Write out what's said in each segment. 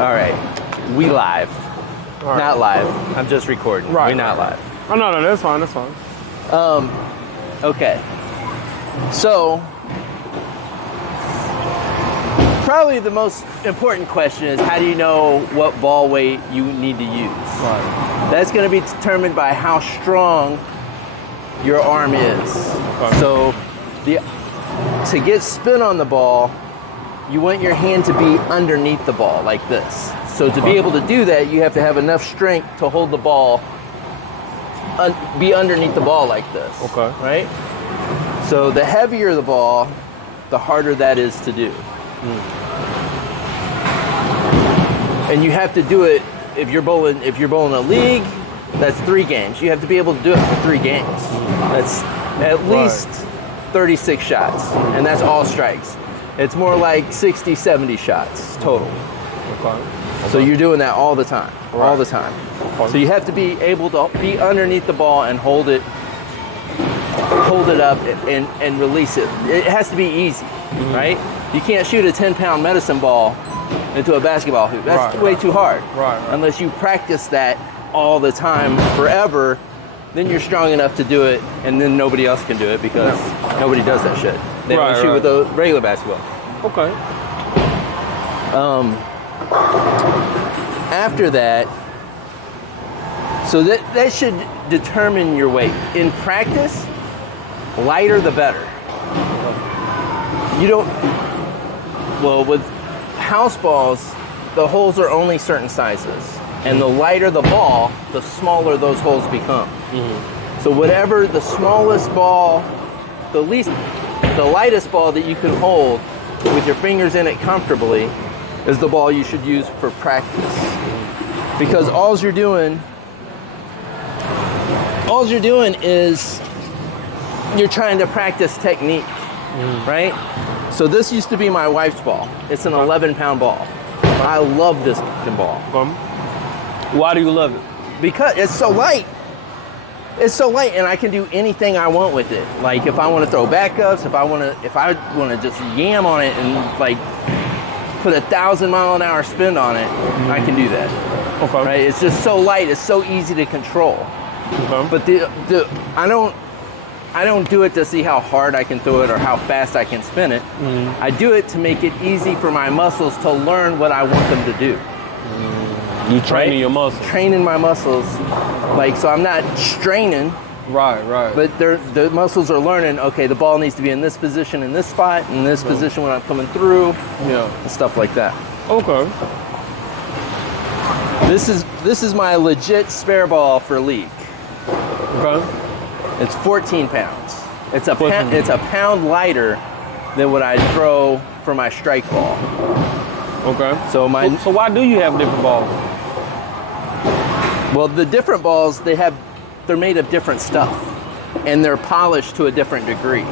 All right, we live. Right. Not live. I'm just recording. Right. We're not live. Oh, no, that's fine. That's fine. Okay. So, probably the most important question is, how do you know what ball weight you need to use? Right. That's going to be determined by how strong your arm is. Okay. So, to get spin on the ball, you want your hand to be underneath the ball like this. So to be able to do that, you have to have enough strength to hold the ball, be underneath the ball like this. Okay. Right? So the heavier the ball, the harder that is to do. And you have to do it if you're bowling a league, that's 3 games. You have to be able to do it for 3 games. That's at least 36 shots, and that's all strikes. It's more like 60, 70 shots total. Okay. So you're doing that all the time, all the time. Okay. So you have to be able to be underneath the ball and hold it up and release it. It has to be easy, right? You can't shoot a 10-pound medicine ball into a basketball hoop. That's way too hard. Right. Unless you practice that all the time forever, then you're strong enough to do it, and then nobody else can do it because nobody does that shit. They only shoot with a regular basketball. Okay. After that, so that should determine your weight. In practice, lighter the better. With house balls, the holes are only certain sizes. And the lighter the ball, the smaller those holes become. So whatever the smallest ball, the lightest ball that you can hold with your fingers in it comfortably is the ball you should use for practice. Because all you're doing is you're trying to practice technique, right? So this used to be my wife's ball. It's an 11-pound ball. I love this fucking ball. Why do you love it? Because it's so light. It's so light, and I can do anything I want with it. Like if I want to throw backups, if I want to just yam on it and like put 1,000-mile-an-hour spin on it, I can do that. Okay. Right? It's just so light. It's so easy to control. Okay. But I don't do it to see how hard I can throw it or how fast I can spin it. I do it to make it easy for my muscles to learn what I want them to do. You training your muscles. Training my muscles, so I'm not straining. Right. But the muscles are learning. Okay, the ball needs to be in this position, in this spot, in this position when I'm coming through. And stuff like that. Okay. This is my legit spare ball for league. Okay. It's 14 pounds. It's a pound lighter than what I throw for my strike ball. Okay. So why do you have different balls? Well, the different balls they're made of different stuff, and they're polished to a different degree.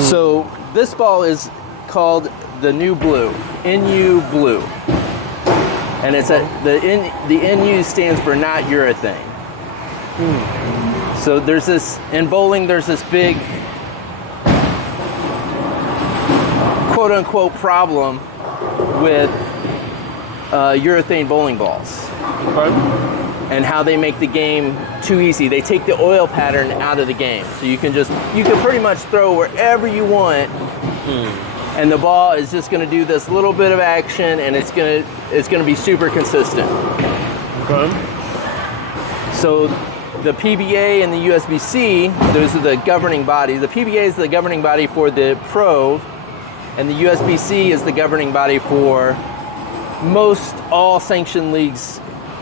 So this ball is called the New Blue, NU Blue, and it's the NU stands for not urethane. So in bowling there's this big quote unquote problem with urethane bowling balls. Okay. And how they make the game too easy. They take the oil pattern out of the game. So you can pretty much throw wherever you want, and the ball is just gonna do this little bit of action, and it's gonna be super consistent. Okay. So the PBA and the USBC, those are the governing bodies. The PBA is the governing body for the pro, and the USBC is the governing body for most all sanctioned leagues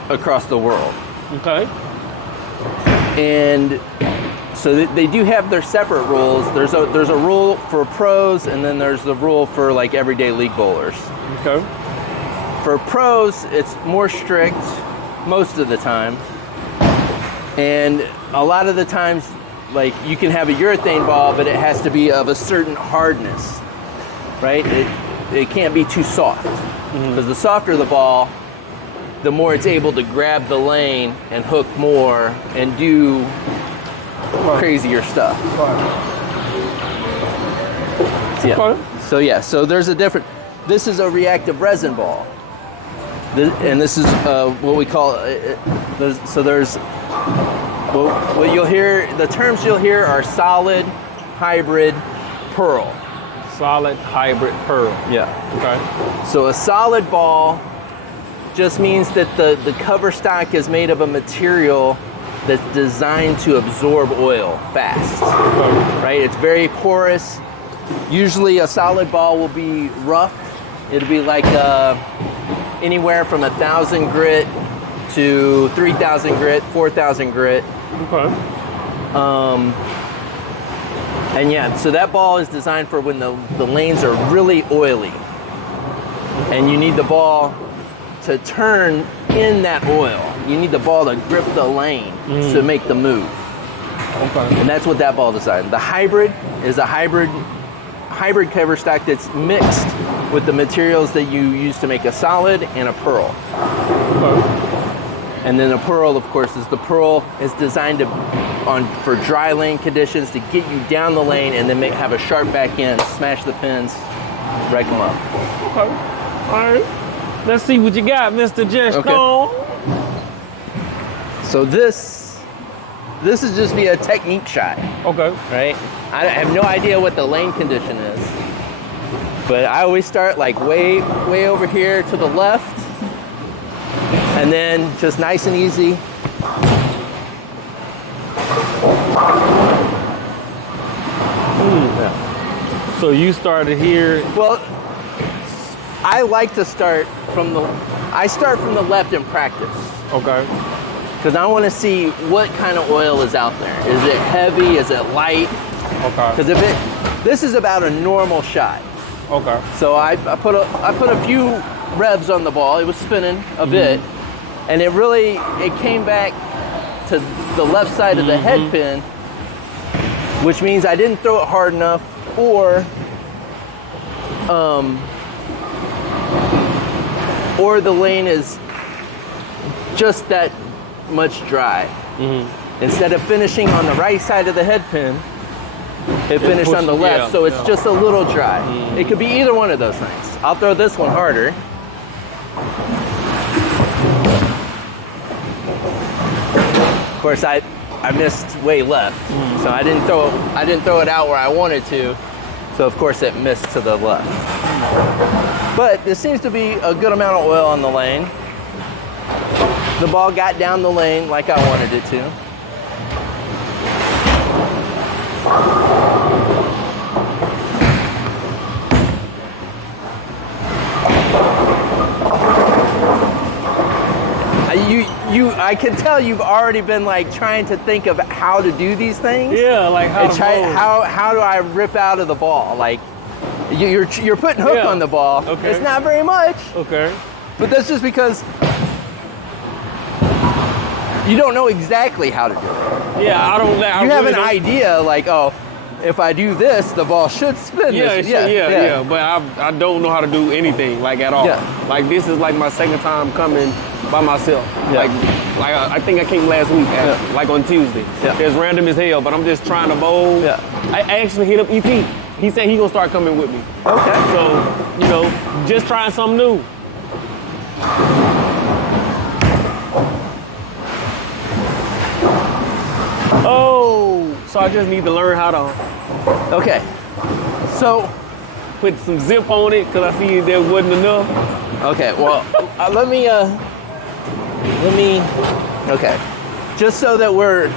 across the world. Okay. And so they do have their separate rules. There's a rule for pros, and then there's the rule for like everyday league bowlers. Okay. For pros, it's more strict most of the time. And a lot of the times, like you can have a urethane ball, but it has to be of a certain hardness, right? It can't be too soft. Because the softer the ball, the more it's able to grab the lane and hook more and do crazier stuff. So there's a different, this is a reactive resin ball. And this is what we call. So there's what you'll hear. The terms you'll hear are solid, hybrid, pearl. Solid, hybrid, pearl. Yeah. Okay. So a solid ball just means that the cover stock is made of a material that's designed to absorb oil fast. Okay. Right? It's very porous. Usually a solid ball will be rough. It'll be like anywhere from 1,000 grit to 3,000 grit, 4,000 grit. Okay. And yeah, so that ball is designed for when the lanes are really oily. And you need the ball to turn in that oil. You need the ball to grip the lane to make the move. Okay. And that's what that ball designed. The hybrid is a hybrid cover stock that's mixed with the materials that you use to make a solid and a pearl. Okay. And then a pearl, of course, is designed for dry lane conditions to get you down the lane and then have a sharp back end, smash the pins, rake them up. Okay. All right. Let's see what you got, Mr. Just Okay. So this is just be a technique shot, Okay. right? I have no idea what the lane condition is, but I always start like way over here to the left, and then just nice and easy. Yeah. So you started here. Well, I like to start from the left in practice. Okay. Because I want to see what kind of oil is out there. Is it heavy? Is it light? Okay. Because this is about a normal shot. Okay. So I put a few revs on the ball. It was spinning a bit, and it came back to the left side of the head pin, which means I didn't throw it hard enough, or the lane is just that much dry. Instead of finishing on the right side of the head pin, it finished on the left, so it's just a little dry. It could be either one of those things. I'll throw this one harder. Of course, I missed way left, so I didn't throw it out where I wanted to. So of course it missed to the left. But there seems to be a good amount of oil on the lane. The ball got down the lane like I wanted it to. I can tell you've already been like trying to think of how to do these things. Yeah, like how do I rip out of the ball? Like you're putting hook on the ball. Okay. It's not very much. Okay. But that's just because you don't know exactly how to do it. Yeah, I don't. You have an idea, like, oh, if I do this, the ball should spin. Yeah, this. yeah. But I don't know how to do anything, like at all. Yeah. Like this is like my second time coming by myself. Yeah. Like I think I came last week, like on Tuesday. Yeah. It's random as hell, but I'm just trying to bowl. Yeah. I actually hit up ET. He said he gonna start coming with me. Okay. So just trying something new. Oh, so I just need to learn how to Okay. So, put some zip on it because I see there wasn't enough. okay. Well, okay. Just so that we're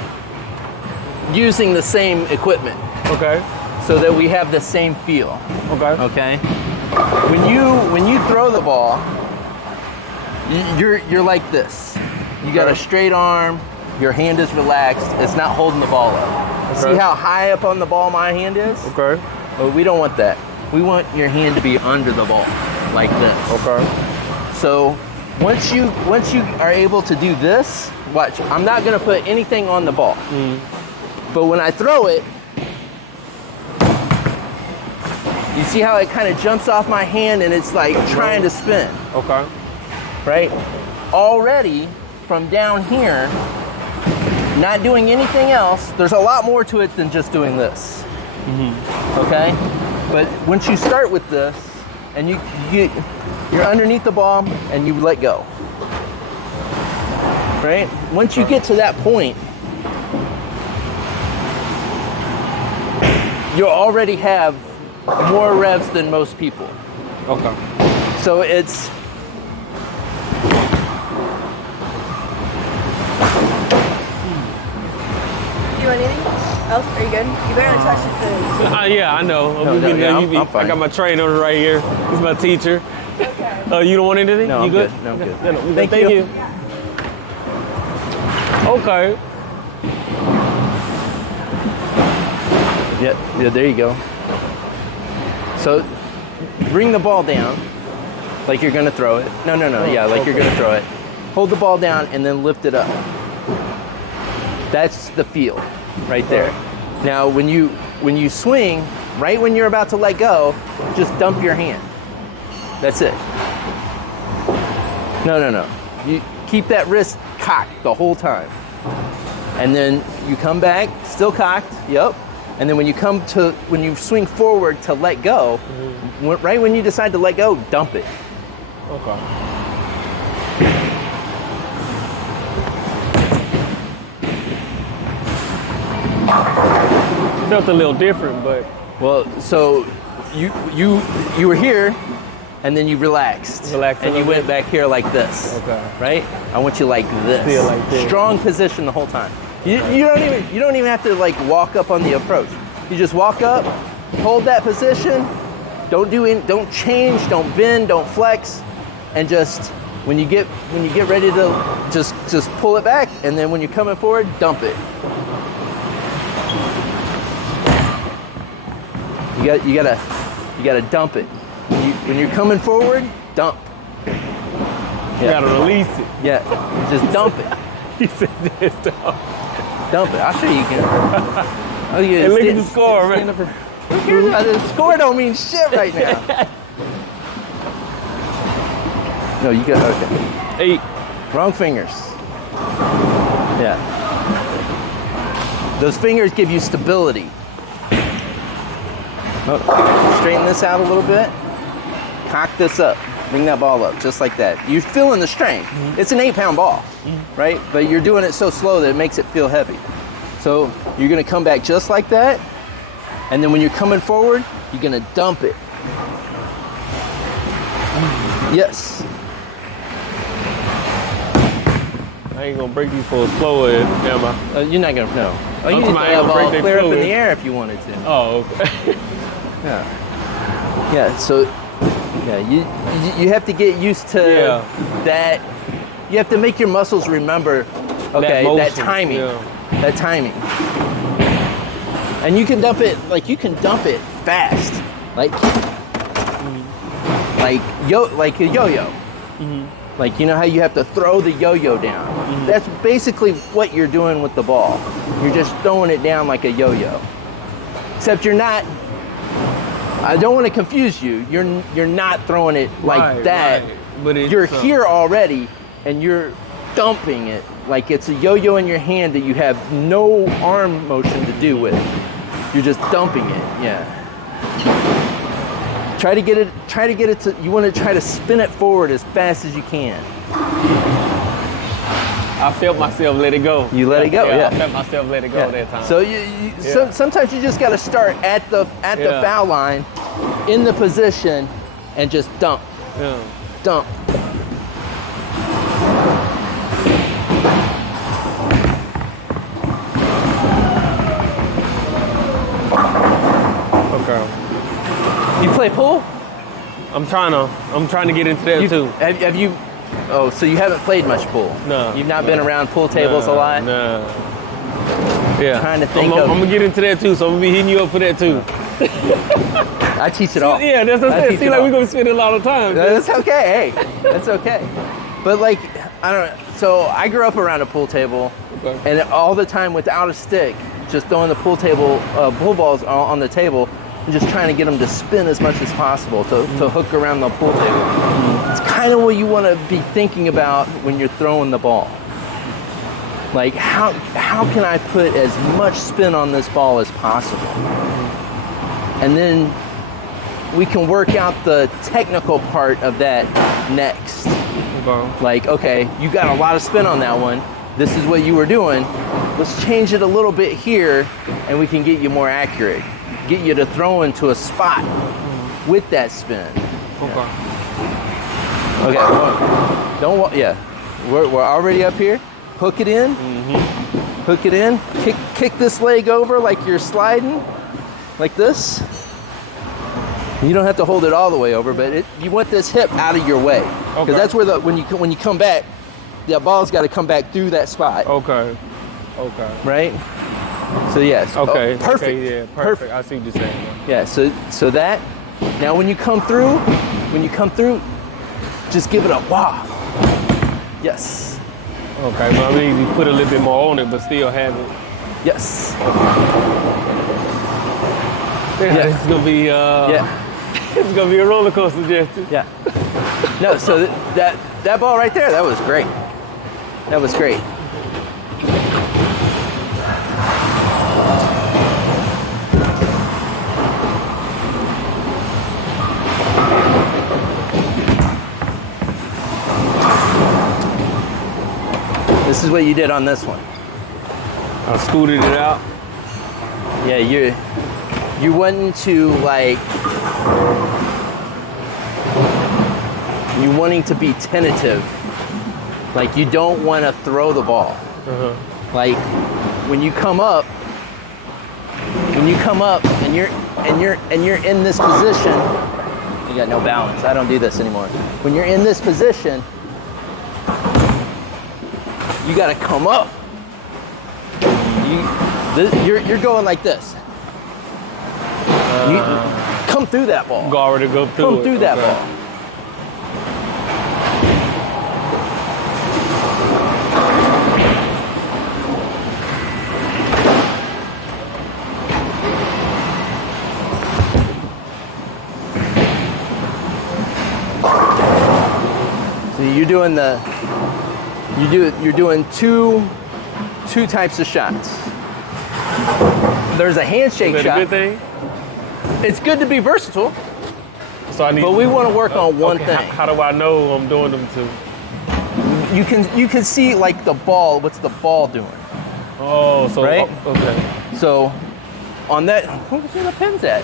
using the same equipment, Okay. so that we have the same feel. Okay. Okay. When you throw the ball, you're like this. You got a Okay. straight arm. Your hand is relaxed. It's not holding the ball up. Okay. See how high up on the ball my hand is? Okay. Well, we don't want that. We want your hand to be under the ball, like this. Okay. So once you are able to do this, watch. I'm not gonna put anything on the ball. But when I throw it, you see how it kind of jumps off my hand and it's like trying to spin, Okay. right? Already from down here, not doing anything else, there's a lot more to it than just doing this. Okay? But once you start with this, and you're underneath the ball and you let go. Right? Once you get to that point, you'll already have more revs than most people. Okay. So it's You want anything else? Are you good? You better not touch your food. Yeah, I know. I'm fine. I got my trainer right here. He's my teacher. Okay. You don't want anything? No, you I'm good? good. No, I'm good. No, Thank thank you. you. Okay. yeah, there you go. So bring the ball down like you're gonna throw it. No, like you're gonna throw it. Hold the ball down and then lift it up. That's the feel right there. Now when you swing, right when you're about to let go, just dump your hand. That's it. No. You keep that wrist cocked the whole time. And then you come back, still cocked, yep. And then when you swing forward to let go, right when you decide to let go, dump it. Okay. Felt a little different, but Well, so you were here, and then you relaxed. Relaxed a and you little went bit. back here like this. Okay. Right? I want you like this. Feel like this. Strong position the whole time. You don't even have to like walk up on the approach. You just walk up, hold that position. Don't change, don't bend, don't flex, and just when you get ready to just pull it back, and then when you're coming forward, dump it. You gotta dump it. When you're coming forward, dump. you gotta release it. Yeah, just dump it. He said this, dog. Dump it. I'll show you again. Oh, yeah. Hey, look at the score, man. Who cares about the score? Don't mean shit right now. No, you got okay. 8. Wrong fingers. Yeah. Those fingers give you stability. Oh, straighten this out a little bit. Cock this up. Bring that ball up, just like that. You're feeling the strain. Mm-hmm. It's an 8-pound ball, right? But you're doing it so slow that it makes it feel heavy. So you're gonna come back just like that. And then when you're coming forward, you're gonna dump it. Yes. I ain't gonna break these fools slow, am I? You're not gonna know. Oh, you I'm need to not have gonna break all their clear up in fluid. the air if you wanted to. Oh, okay. Yeah. Yeah. So, yeah, you have to get used to that. You have to make your muscles remember. Okay, that timing. Yeah. That timing. And you can dump it fast, like a yo-yo. Mm-hmm. Like, you know how you have to throw the yo-yo down? Mm-hmm. That's basically what you're doing with the ball. You're just throwing it down like a yo-yo. Except you're not, I don't want to confuse you. You're not throwing it like that. Right. But You're here already and you're dumping it like it's a yo-yo in your hand that you have no arm motion to do with. You're just dumping it, yeah. Try to get it to, you want to try to spin it forward as fast as you can. I felt myself let it go. You let it go, yeah. I felt myself let it go that time. So sometimes you just got to start at the foul line, in the position, and just dump. Yeah. Dump. Okay. You play pool? I'm trying to get into that too. Have you? Oh, so you haven't played much pool? No. You've not been around pool tables a lot? No. Yeah. Trying to think I'm gonna get into that too, so I'm gonna be hitting you up for that too. I teach it all. Yeah, that's what I said. See, like we're gonna spend a lot of time. That's okay. Hey, that's okay. But like, I don't know. So I grew up around a pool table, and all the time without a stick, just throwing the pool balls on the table, and just trying to get them to spin as much as possible to hook around the pool table. It's kind of what you want to be thinking about when you're throwing the ball. Like, how can I put as much spin on this ball as possible? And then we can work out the technical part of that next. Okay. Like, okay, you got a lot of spin on that one. This is what you were doing. Let's change it a little bit here, and we can get you more accurate. Get you to throw into a spot with that spin. Okay. Okay. Don't. Yeah. We're already up here. Hook it in. Hook it in. Kick this leg over like you're sliding, like this. You don't have to hold it all the way over, but you want this hip out of your way, because that's where when you come back, the ball's got to come back through that spot. Okay. Right. So yes. Okay. Oh, perfect. Okay, yeah. Perfect. I see what you're saying. Yeah. So that. Now when you come through, just give it a wah. Yes. Okay. Well, I mean, you put a little bit more on it, but still have it. Yes. Yeah. It's gonna be. It's gonna be a roller coaster, Justin. Yeah. No. So that ball right there, that was great. That was great. This is what you did on this one. I scooted it out. Yeah, you wanting to to be tentative. Like, you don't want to throw the ball. Like when you come up and you're in this position, you got no balance. I don't do this anymore. When you're in this position, you got to come up. You're going like this. You come through that ball. Already go through Come through that ball. So you're doing two types of shots. There's a handshake shot. Is that a good thing? It's good to be versatile, So I need. but we want to work on one thing. How do I know I'm doing them two? You can see like the ball. What's the ball doing? Oh, so Right? Okay. So on that, where's the pins at?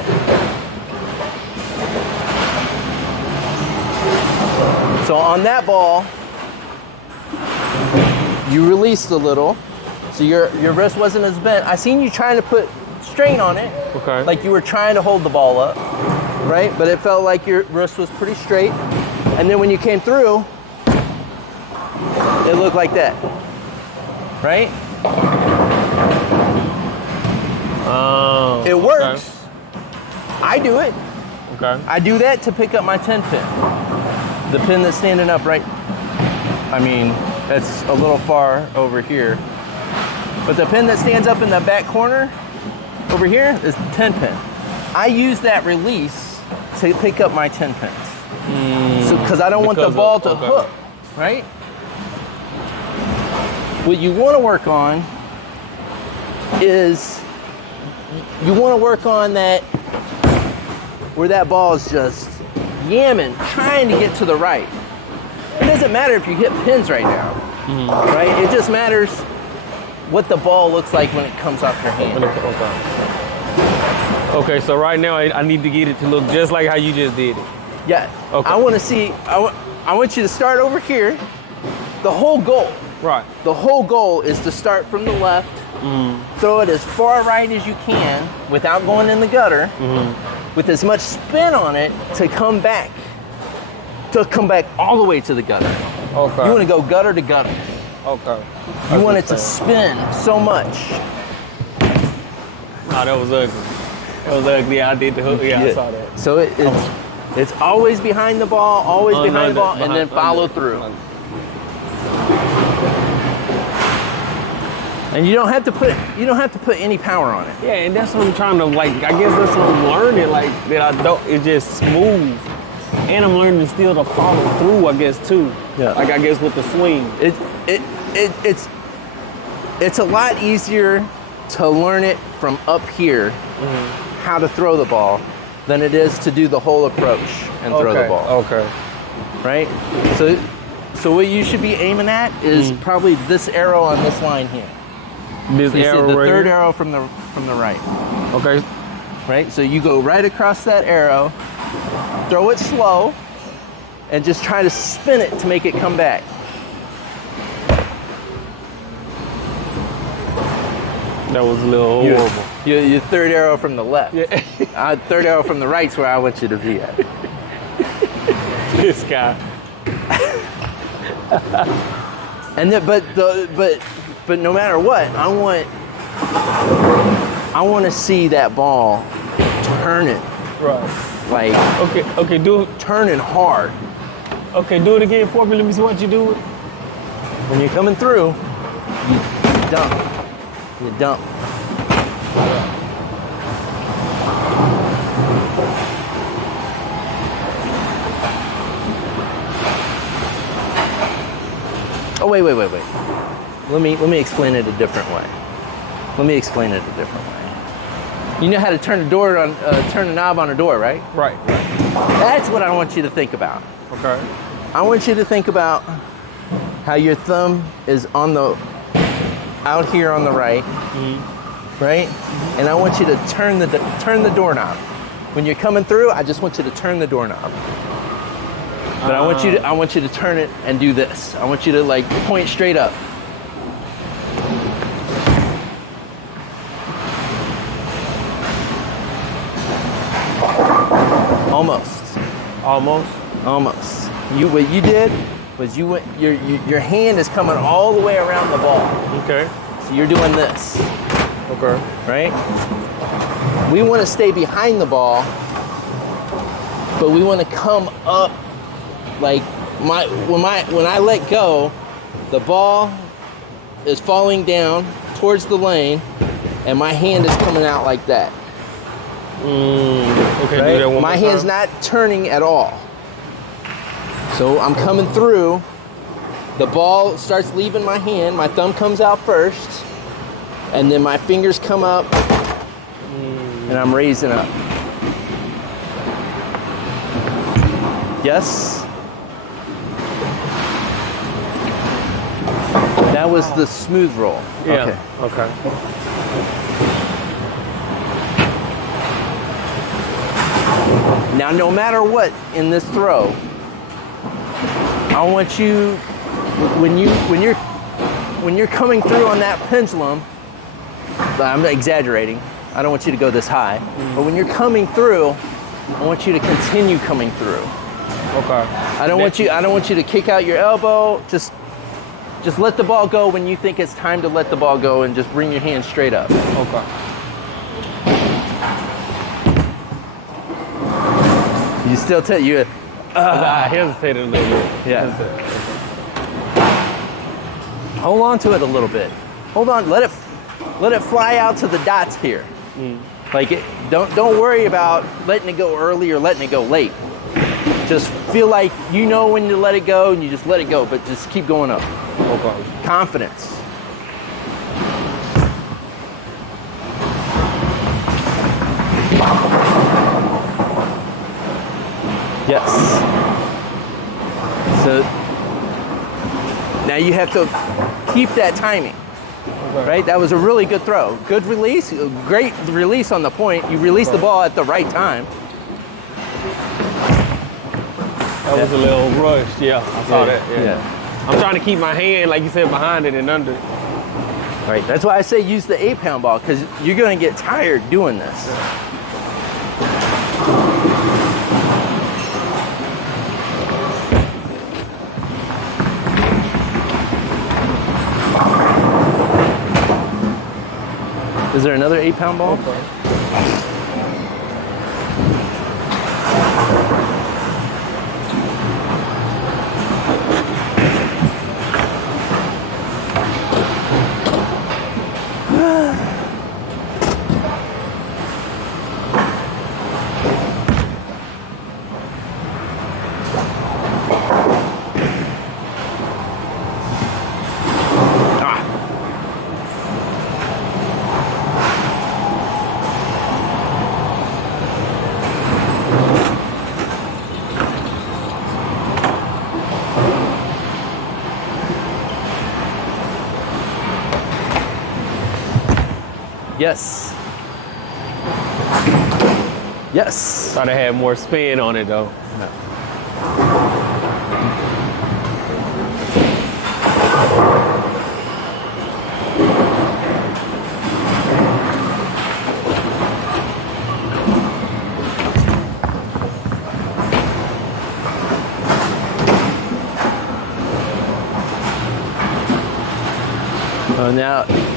So on that ball, you released a little, so your wrist wasn't as bent. I seen you trying to put strain on it, Okay. like you were trying to hold the ball up, right? But it felt like your wrist was pretty straight. And then when you came through, it looked like that, right? Oh. It works. I do it. Okay. I do that to pick up my 10 pin. The pin that's standing up right, I mean, that's a little far over here. But the pin that stands up in the back corner over here is the 10 pin. I use that release to pick up my 10 pins. So, because I don't want the ball to hook, right? What you want to work on is you want to work on that where that ball is just yamming, trying to get to the right. It doesn't matter if you hit pins right now, right? It just matters what the ball looks like when it comes off your hand. Okay, so right now I need to get it to look just like how you just did it. Yeah. Okay. I want to see. I want you to start over here. The whole goal. Right. The whole goal is to start from the left, throw it as far right as you can without going in the gutter, with as much spin on it to come back all the way to the gutter. Okay. You want to go gutter to gutter. Okay. You want it to spin so much. Oh, that was ugly. That was ugly. I did the hook. Yeah, I saw that. So it's always behind the ball, always behind the ball, and then follow through. And you don't have to put any power on it. Yeah, and that's what I'm trying to I guess that's what I'm learning. That I don't. It's just smooth, and I'm learning still to follow through. I guess too. Yeah. I guess with the swing. It's a lot easier to learn it from up here, how to throw the ball, than it is to do the whole approach and throw the ball. Okay. Right? So what you should be aiming at is probably this arrow on this line here. This You arrow see the right third here? arrow from the right. Okay. Right? So you go right across that arrow, throw it slow, and just try to spin it to make it come back. That was a little horrible. Your third arrow from the left. Yeah. Third arrow from the right's where I want you to be at. This guy. And then, but no matter what, I want to see that ball turning. Right. Like Okay, do it. turning hard. Okay, do it again for me. Let me see what you do. When you're coming through, you dump. You dump. Oh, wait. Let me explain it a different way. You know how to turn turn a knob on a door, right? Right. That's what I want you to think about. Okay. I want you to think about how your thumb is out here on the right, right? And I want you to turn the doorknob. When you're coming through, I just want you to turn the doorknob. But I want you to turn it and do this. I want you to like point straight up. Almost. What you did was your hand is coming all the way around the ball. Okay. So you're doing this. Okay. Right? We want to stay behind the ball, but we want to come up. Like when I let go, the ball is falling down towards the lane, and my hand is coming out like that. Okay, Right? do that one My more hand's time. not turning at all. So I'm coming through. The ball starts leaving my hand. My thumb comes out first, and then my fingers come up, and I'm raising up. Yes? That was the smooth roll. Yeah. Okay. Now, no matter what in this throw, I want you, when you're coming through on that pendulum, I'm exaggerating. I don't want you to go this high, but when you're coming through, I want you to continue coming through. Okay. I don't want you to kick out your elbow. Just let the ball go when you think it's time to let the ball go, and just bring your hand straight up. Okay. You still tell you. I hesitated a little bit. Yeah. Hold on to it a little bit. Hold on. Let it fly out to the dots here. Don't worry about letting it go early or letting it go late. Just feel like you know when to let it go, and you just let it go, but just keep going up. Okay. Confidence. Yes. So now you have to keep that timing. Okay. Right? That was a really good throw. Good release, great release on the point. You released the ball at the right time. That was a little rushed. Yeah, I saw that. Yeah. I'm trying to keep my hand, like you said, behind it and under it. Right. That's why I say use the 8-pound ball, because you're going to get tired doing this. Is there another 8-pound ball? Okay. Yes. Yes. Thought I had more spin on it though.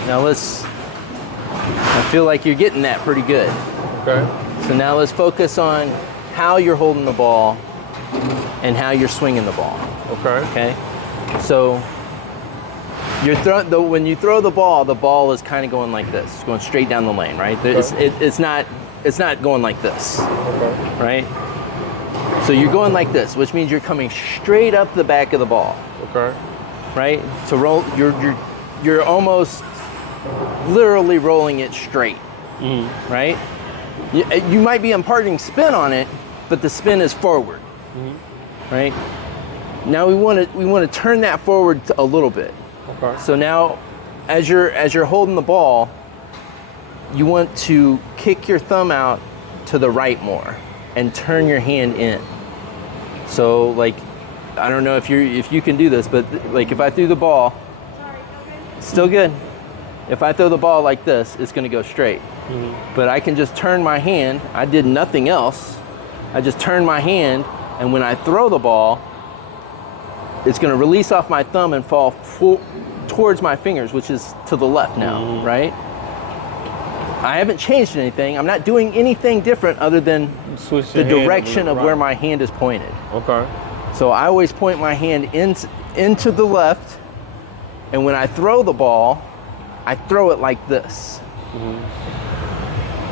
Now I feel like you're getting that pretty good. Okay. So now let's focus on how you're holding the ball and how you're swinging the ball. Okay. Okay. So when you throw the ball is kind of going like this, it's going straight down the lane, right? Okay. It's not going like this, Okay. right? So you're going like this, which means you're coming straight up the back of the ball, Okay. right? To roll, you're almost literally rolling it straight, right? You might be imparting spin on it, but the spin is forward, right? Now we want to turn that forward a little bit. Okay. So now, as you're holding the ball, you want to kick your thumb out to the right more and turn your hand in. So like, I don't know if you can do this, but like if I threw the ball, still good. If I throw the ball like this, it's going to go straight. But I can just turn my hand. I did nothing else. I just turned my hand, and when I throw the ball, it's going to release off my thumb and fall towards my fingers, which is to the left now, right? I haven't changed anything. I'm not doing anything different other than the direction of where my hand is pointed. Okay. So I always point my hand into the left, and when I throw the ball, I throw it like this.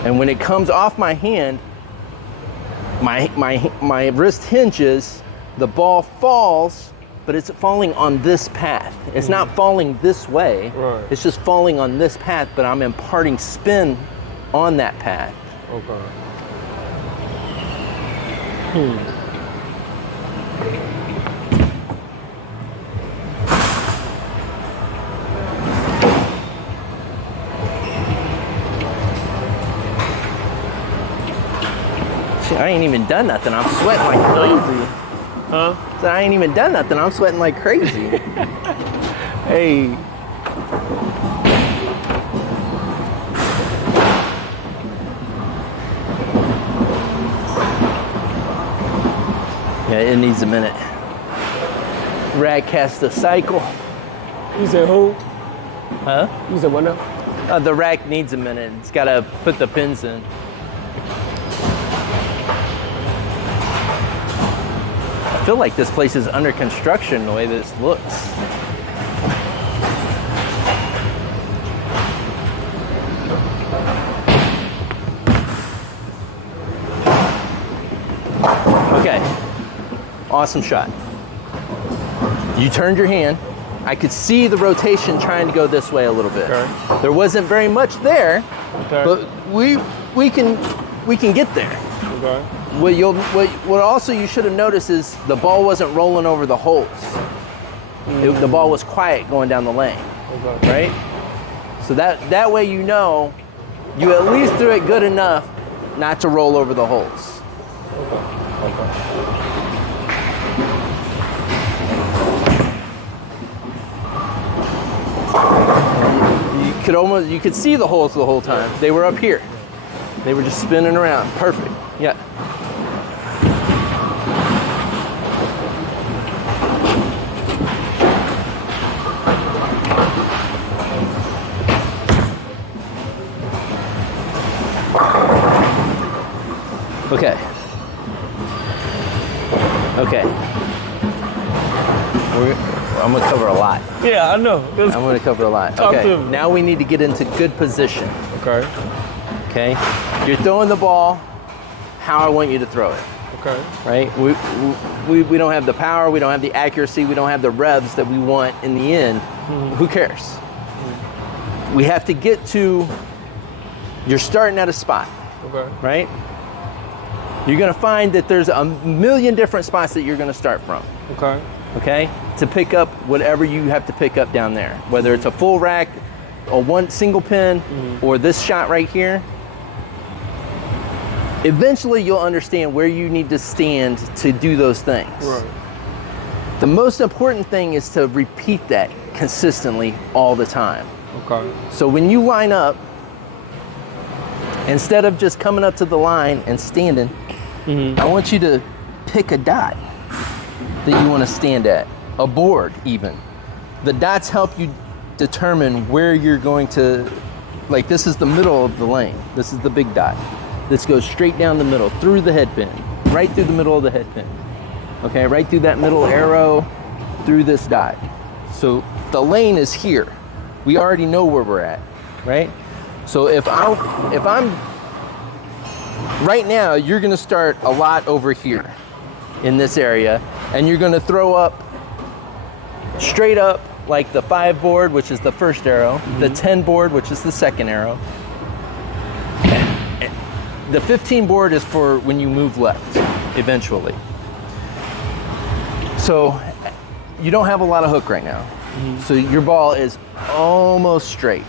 And when it comes off my hand, my wrist hinges, the ball falls, but it's falling on this path. It's not falling this way. Right. It's just falling on this path, but I'm imparting spin on that path. Okay. Shit, I ain't even done nothing. I'm sweating like crazy. Huh? So I ain't even done nothing. I'm sweating like crazy. Hey. Yeah, it needs a minute. Rag cast the cycle. You said who? Huh? You said what now? The rack needs a minute. It's got to put the pins in. I feel like this place is under construction the way this looks. Okay, awesome shot. You turned your hand. I could see the rotation trying to go this way a little bit. Okay. There wasn't very much there, Okay. but we can get there. Okay. What also you should have noticed is the ball wasn't rolling over the holes. The ball was quiet going down the lane, Okay. right? So that way you know you at least threw it good enough not to roll over the holes. You could see the holes the whole time. They were up here. They were just spinning around. Perfect. Yeah. Okay. Okay. I'm gonna cover a lot. Yeah, I know. I'm gonna cover a lot. Talk to Okay. me. Now we need to get into good position. Okay. Okay. You're throwing the ball how I want you to throw it. Okay. Right? We don't have the power, we don't have the accuracy, we don't have the revs that we want in the end. Who cares? We have to get to, you're starting at a spot, Okay. right? You're gonna find that there's a million different spots that you're gonna start from, Okay. okay? To pick up whatever you have to pick up down there. Whether it's a full rack, a one single pin or this shot right here, eventually you'll understand where you need to stand to do those things. Right. The most important thing is to repeat that consistently all the time. Okay. So when you line up, instead of just coming up to the line and standing, I want you to pick a dot that you want to stand at, a board even. The dots help you determine where you're going to, like this is the middle of the lane. This is the big dot. This goes straight down the middle, through the head pin, right through the middle of the head pin. Okay, right through that middle arrow, through this dot. So the lane is here. We already know where we're at, right? So if I'm right now, you're gonna start a lot over here in this area, and you're gonna throw up straight up like the 5 board, which is the first arrow, the 10 board, which is the second arrow. The 15 board is for when you move left, eventually. So you don't have a lot of hook right now. So your ball is almost straight.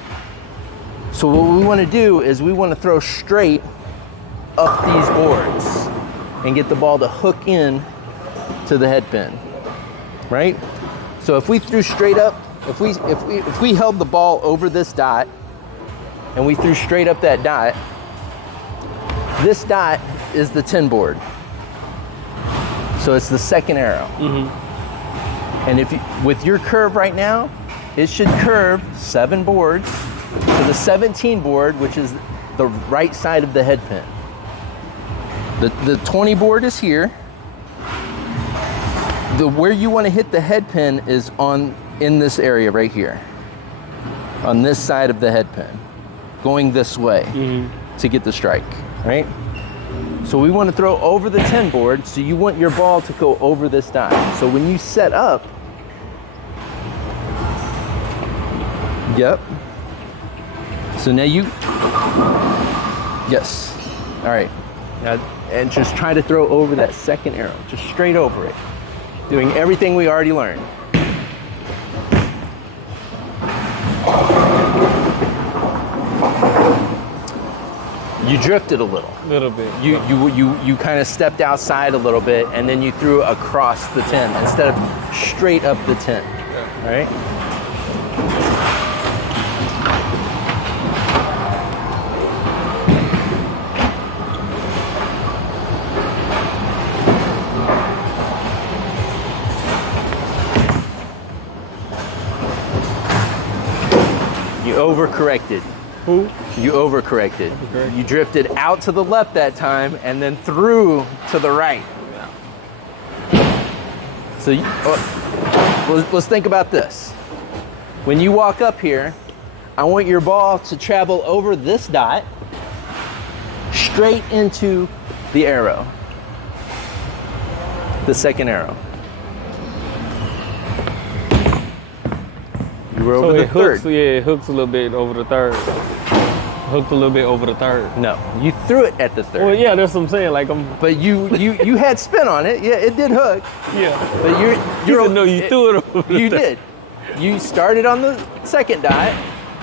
So what we want to do is we want to throw straight up these boards and get the ball to hook in to the head pin, right? So if we threw straight up, if we held the ball over this dot and we threw straight up that dot, this dot is the 10 board. So it's the second arrow. And if you, with your curve right now, it should curve 7 boards to the 17 board, which is the right side of the head pin. The 20 board is here. Where you want to hit the head pin is in this area right here, on this side of the head pin, going this way to get the strike, right? So we want to throw over the 10 board, so you want your ball to go over this dot. So when you set up, yep. So now yes. All right. Now, and just try to throw over that second arrow, just straight over it, doing everything we already learned. You drifted a little. A little bit. You kind of stepped outside a little bit, and then you threw across the 10 instead of straight up the 10. All right? You overcorrected. Who? You overcorrected. Overcorrected. You drifted out to the left that time and then through to the right. So let's think about this. When you walk up here, I want your ball to travel over this dot straight into the arrow, the second arrow. You were over the third. Hooks, yeah, it hooks a little bit over the third. Hooked a little bit over the third. No, you threw it at the third. Well, yeah, that's what I'm saying. Like But you had spin on it. Yeah, it did hook. Yeah. But you threw it over. You did. You started on the second dot.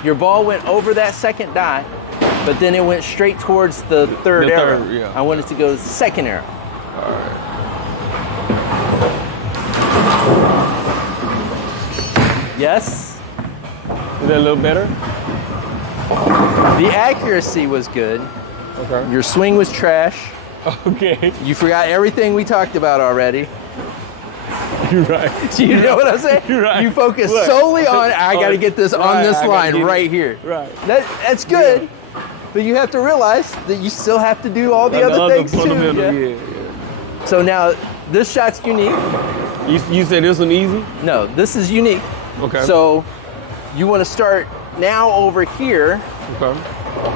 Your ball went over that second dot, but then it went straight towards the third arrow. Yeah. I want it to go to the second arrow. All right. Yes. Is that a little better? The accuracy was good. Okay. Your swing was trash. Okay. You forgot everything we talked about already. You're right. You know what I'm saying? You're right. You focus Look. solely on, I got to get this on this line right here. Right. That's good, but you have to realize that you still have to do all the other things too. Yeah. So now, this shot's unique. You said this one easy? No, this is unique. Okay. So you want to start now over here, Okay.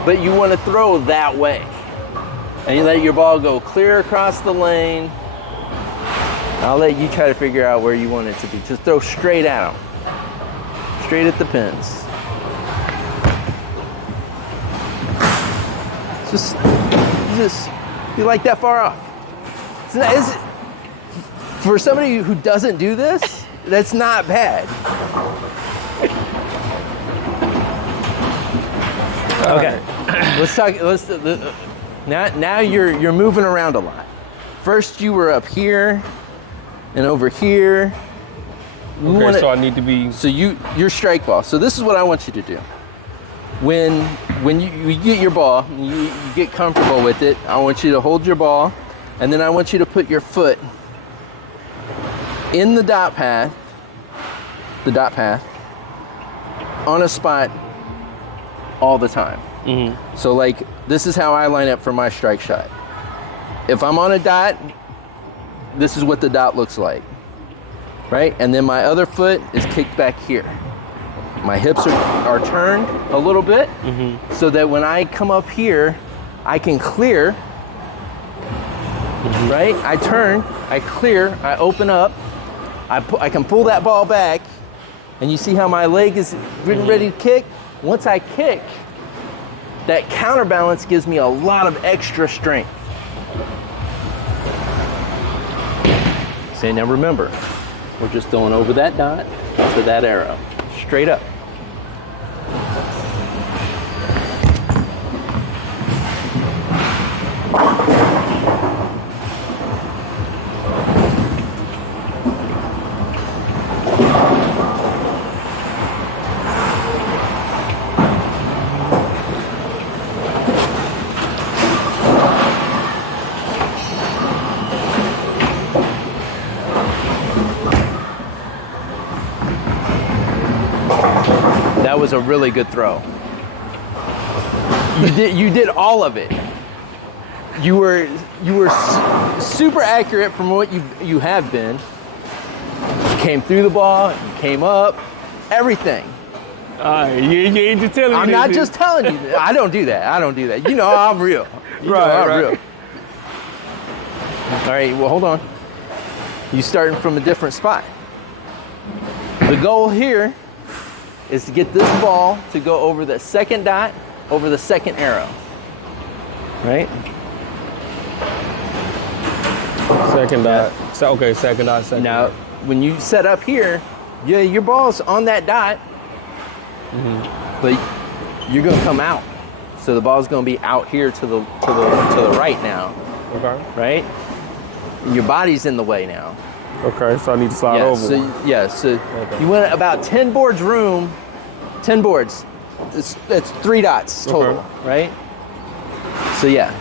but you want to throw that way. And you let your ball go clear across the lane. I'll let you try to figure out where you want it to be. Just throw straight at them. Straight at the pins. You're like that far off. For somebody who doesn't do this, that's not bad. Okay. Let's talk. Now you're moving around a lot. First you were up here and over here. Okay, so I need to be. So your strike ball. So this is what I want you to do. When you get your ball, you get comfortable with it. I want you to hold your ball, and then I want you to put your foot in the dot path, on a spot all the time. Mm-hmm. So like, this is how I line up for my strike shot. If I'm on a dot, this is what the dot looks like, right? And then my other foot is kicked back here. My hips are turned a little bit, so that when I come up here, I can clear, right? I turn, I clear, I open up, I can pull that ball back, and you see how my leg is getting ready to kick? Once I kick, that counterbalance gives me a lot of extra strength. So now remember, we're just going over that dot to that arrow, straight up. That was a really good throw. You did all of it. You were super accurate from what you have been. You came through the ball, you came up, everything. You ain't just telling me. I'm not just telling you. I don't do that. You know I'm real. I'm real. All right, well, hold on. You starting from a different spot. The goal here is to get this ball to go over the second dot, over the second arrow, right? Second dot. So, okay, second dot, second Now, dot. when you set up here, yeah, your ball's on that dot, but you're gonna come out. So the ball's gonna be out here to the right now. Okay. Right? Your body's in the way now. Okay, so I need to slide over. So okay. You went about 10 boards room, 10 boards. It's 3 dots total, right? So yeah.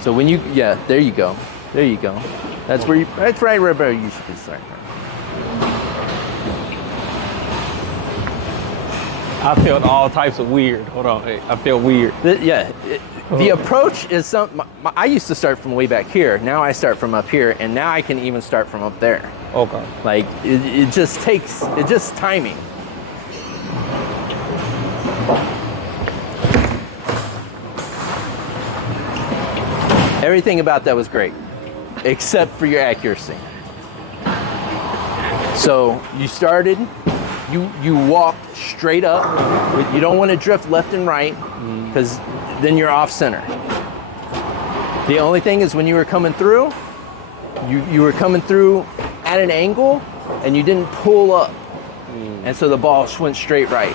So when you, there you go. There you go. That's right where you should be starting. I felt all types of weird. Hold on, I felt weird. The approach is I used to start from way back here. Now I start from up here, and now I can even start from up there. Okay. Like it just timing. Everything about that was great, except for your accuracy. So you started, you walked straight up. You don't want to drift left and right, because then you're off center. The only thing is when you were coming through, you were coming through at an angle, and you didn't pull up, and so the ball went straight right.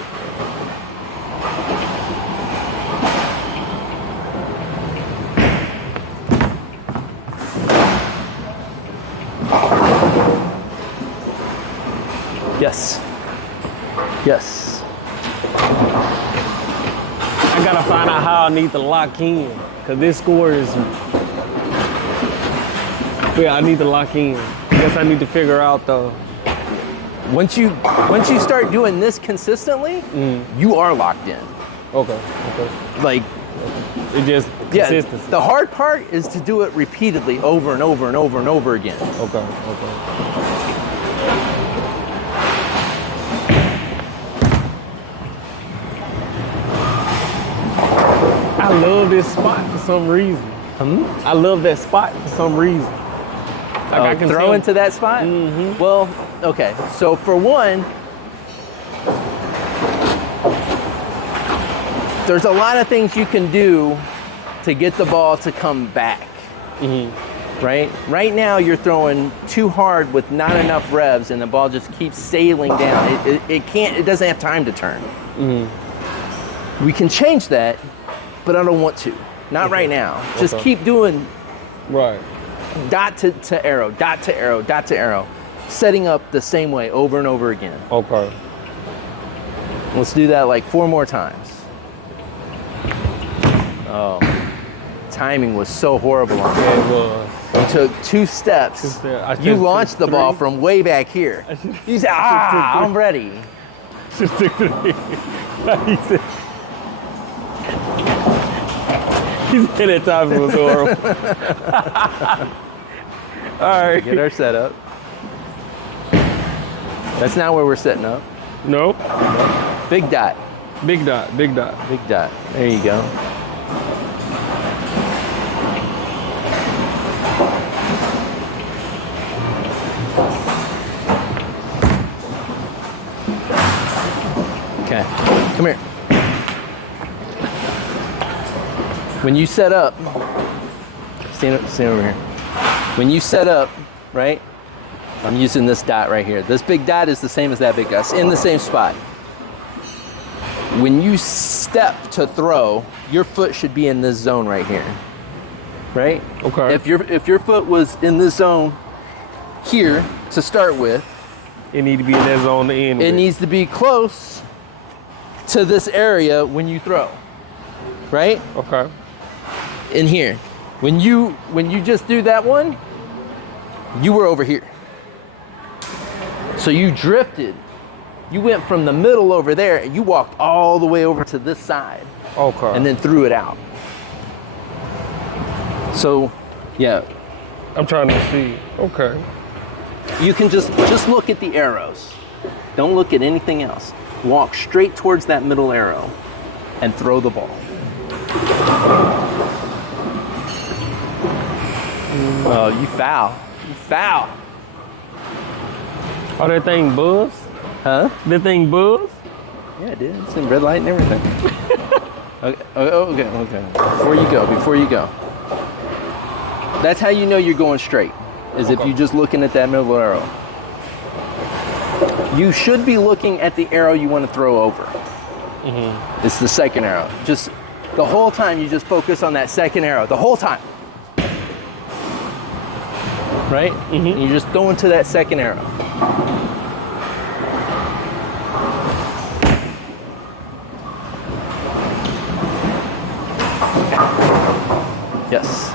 Yes. Yes. I gotta find out how I need to lock in, cause this score is. Yeah, I need to lock in. I guess I need to figure out the. Once you start doing this consistently, you are locked in. Okay. Like, it just consistency. The hard part is to do it repeatedly over and over and over and over again. Okay. I love this spot for some reason. I love that spot for some reason. Like I can throw into that spot? Well, okay. So for one, there's a lot of things you can do to get the ball to come back. Right? Right now you're throwing too hard with not enough revs, and the ball just keeps sailing down. It doesn't have time to turn. We can change that, but I don't want to. Not right now. Just keep doing Right. dot to arrow, dot to arrow, dot to arrow. Setting up the same way over and over again. Okay. Let's do that like 4 more times. Oh, timing was so horrible on Yeah, that. it was. You took 2 steps. I You took launched the ball 3. from way back here. You said, I'm ready. Just took 3. He said that timing was horrible. All right. Get our setup. That's not where we're setting up. No. Big dot. Big dot. Big dot. Big dot. There you go. Okay, come here. When you set up, stand over here. When you set up, right? I'm using this dot right here. This big dot is the same as that big dot. It's in the same spot. When you step to throw, your foot should be in this zone right here, right? Okay. If your foot was in this zone here to start with, It need to be in that zone to end. it with. needs to be close to this area when you throw, right? Okay. In here. When you just do that one, you were over here. So you drifted. You went from the middle over there and you walked all the way over to this side Okay. and then threw it out. So, yeah, I'm trying to see. Okay. you can just look at the arrows. Don't look at anything else. Walk straight towards that middle arrow and throw the ball. Oh, you foul. You foul. Oh, that thing buzz? Huh? That thing buzz? Yeah, it did. It's in red light and everything. Okay. Before you go. That's how you know you're going straight, is if you're just looking at that middle arrow. You should be looking at the arrow you want to throw over. Mm-hmm. It's the second arrow. Just the whole time you just focus on that second arrow, the whole time. Right? Mm-hmm. And you're just throwing to that second arrow. Yes.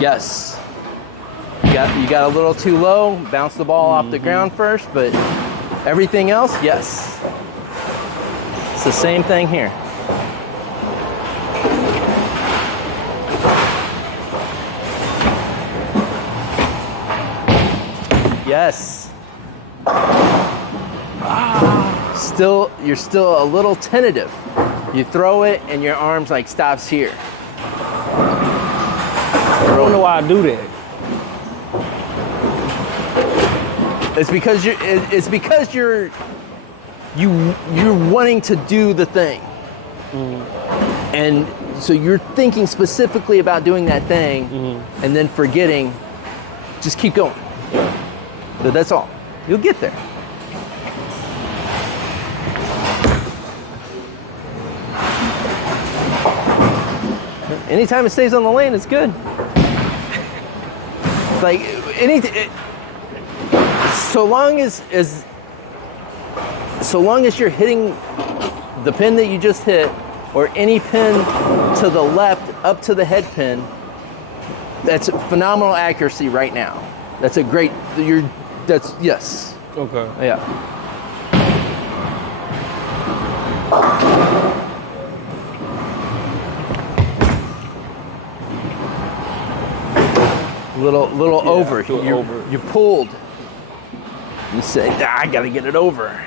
Yes. You got a little too low, bounce the ball off the ground first, but everything else, yes. It's the same thing here. Yes. You're still a little tentative. You throw it and your arms like stops here. I don't know why I do that. It's because you're wanting to do the thing. And so you're thinking specifically about doing that thing and then forgetting, just keep going. So that's all. You'll get there. Anytime it stays on the lane, it's good. Like so long as you're hitting the pin that you just hit, or any pin to the left up to the head pin, that's phenomenal accuracy right now. That's a great. Yes. Okay. Yeah. Little over. You pulled. You say, I gotta get it over.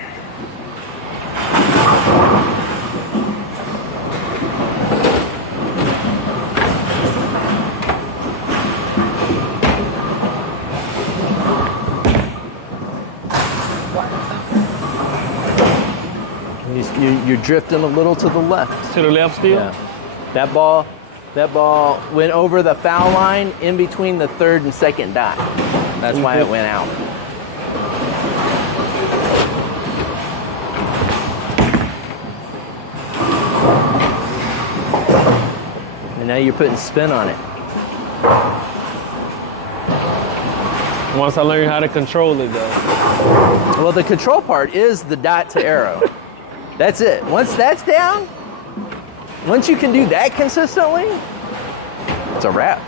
you're drifting a little to the left. To the left still? Yeah. That ball went over the foul line in between the third and second dot. That's why it went out. And now you're putting spin on it. Once I learn how to control it though. Well, the control part is the dot to arrow. That's it. Once that's down, once you can do that consistently, it's a wrap.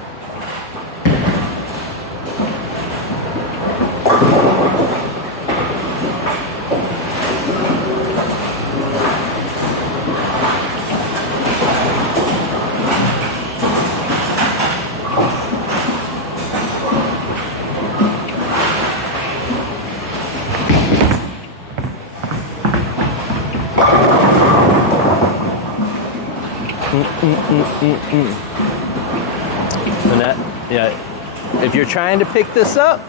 And that, yeah, if you're trying to pick this up,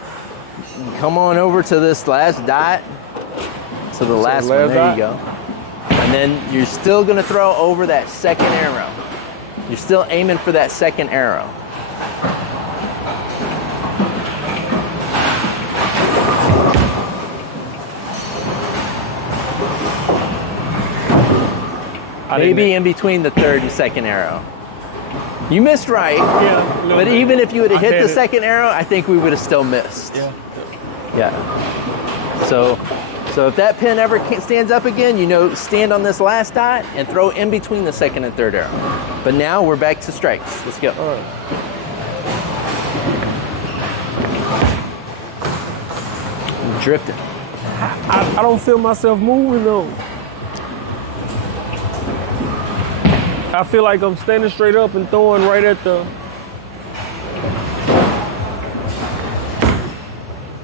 come on over to this last dot, to the last one, there you go. And then you're still gonna throw over that second arrow. You're still aiming for that second arrow. Maybe in between the third and second arrow. You missed right. Yeah. But even if you would have hit the second arrow, I think we would have still missed. Yeah. Yeah. So if that pin ever stands up again, you know, stand on this last dot and throw in between the second and third arrow. But now we're back to strikes. Let's go. I'm drifting. I don't feel myself moving though. I feel like I'm standing straight up and throwing right at the.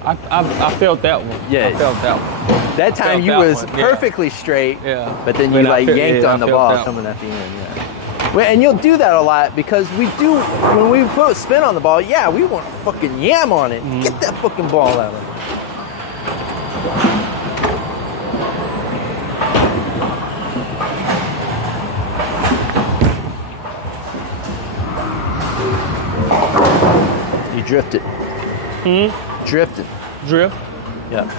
I felt that one. Yeah. I felt that one. That time you was perfectly straight. Yeah. But then you yanked on the ball coming at the end. Yeah. Well, and you'll do that a lot because we do when we put spin on the ball. Yeah, we want to fucking yam on it. Get that fucking ball out of it. You drifted. Drifted. Drift? Yeah.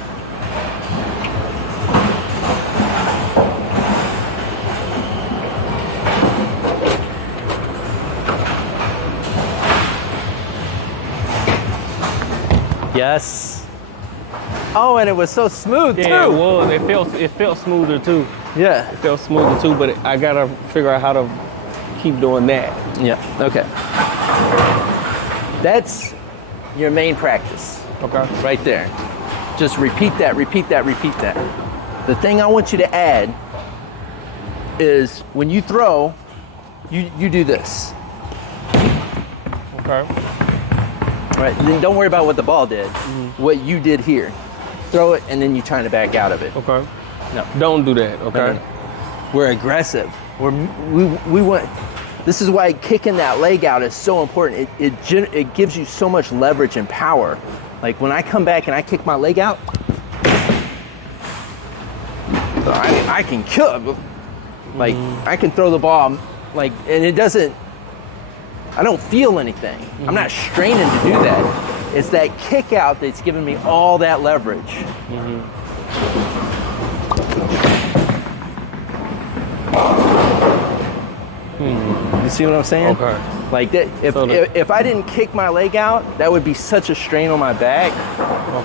Yes. Oh, and it was so smooth too. Yeah, it was. It felt smoother too. Yeah. It felt smoother too, but I gotta figure out how to keep doing that. Yeah. Okay. That's your main practice. Okay. Right there. Just repeat that, repeat that, repeat that. The thing I want you to add is when you throw, you do this. Okay. All right, and then don't worry about what the ball did. What you did here. Throw it and then you're trying to back out of it. Okay. No. Don't do that, okay? No. We're aggressive. We want, this is why kicking that leg out is so important. It gives you so much leverage and power. Like when I come back and I kick my leg out, I can kill it. Like I can throw the ball, like, and it doesn't, I don't feel anything. I'm not straining to do that. It's that kick out that's giving me all that leverage. You see what I'm saying? Okay. Like that, if I didn't kick my leg out, that would be such a strain on my back.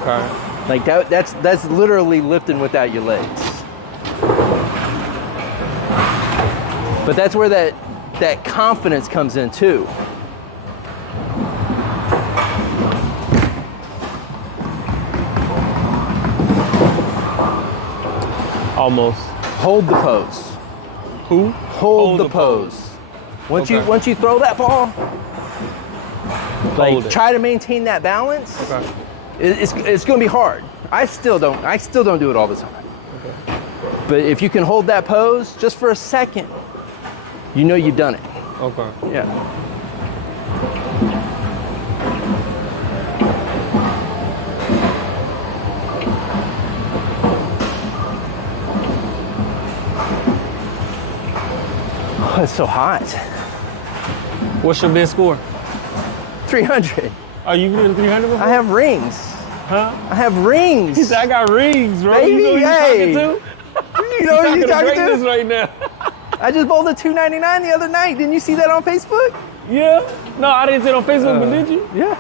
Okay. Like that's literally lifting without your legs. But that's where that confidence comes in too. Almost. Hold the pose. Who? Hold the pose. Once you throw that ball, like try to maintain that balance. Okay. It's going to be hard. I still don't do it all the time. Okay. But if you can hold that pose just for a second, you know you've done it. Okay. Yeah. so hot. What's your best score? 300. Are you doing 300 before? I have rings. Huh? I have rings. He said, I got rings, bro. Baby, You know who you hey. talking to? You know who you talking greatness to? right now. I just bowled a 299 the other night. Didn't you see that on Facebook? Yeah. No, I didn't see it on Facebook, but did you? Yeah.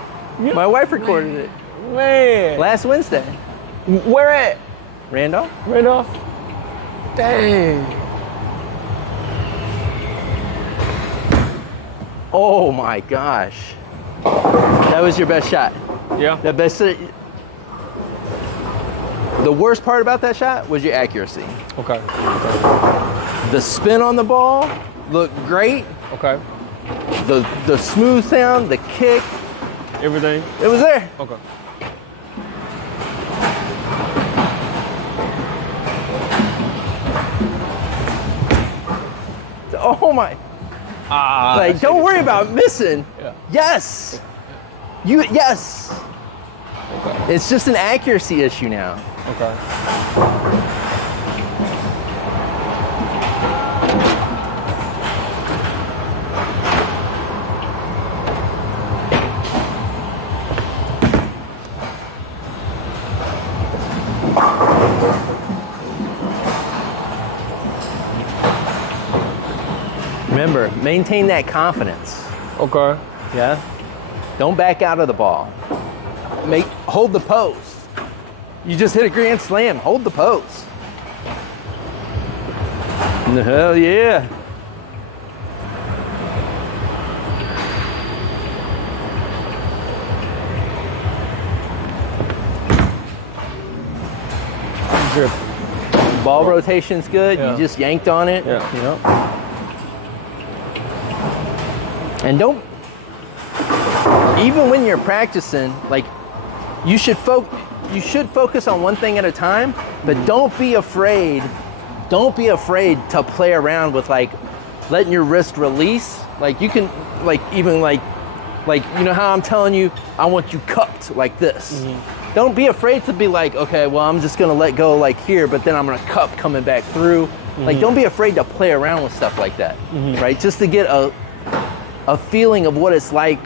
My wife recorded it Man. last Wednesday. Where at? Randolph? Randolph? Dang. Oh my gosh. That was your best shot. Yeah. The best. The worst part about that shot was your accuracy. Okay. The spin on the ball looked great. Okay. The smooth sound, the kick, Everything? it was there. Okay. Oh my. Like, don't worry about missing. Yeah. Yes. Yes. Okay. It's just an accuracy issue now. Okay. Remember, maintain that confidence. Okay. Yeah. Don't back out of the ball. Hold the pose. You just hit a grand slam. Hold the pose. Hell yeah. Your ball rotation's good. Yeah. You just yanked on it. Yeah. You know. And don't, even when you're practicing, like, you should focus on one thing at a time, but don't be afraid to play around with, like, letting your wrist release. Like, you can, like, even like, you know how I'm telling you, I want you cupped like this. Mm-hmm. Don't be afraid to be like, okay, well, I'm just gonna let go like here, but then I'm gonna cup coming back through. Mm-hmm. Like, don't be afraid to play around with stuff like that, right? Just to get a feeling of what it's like.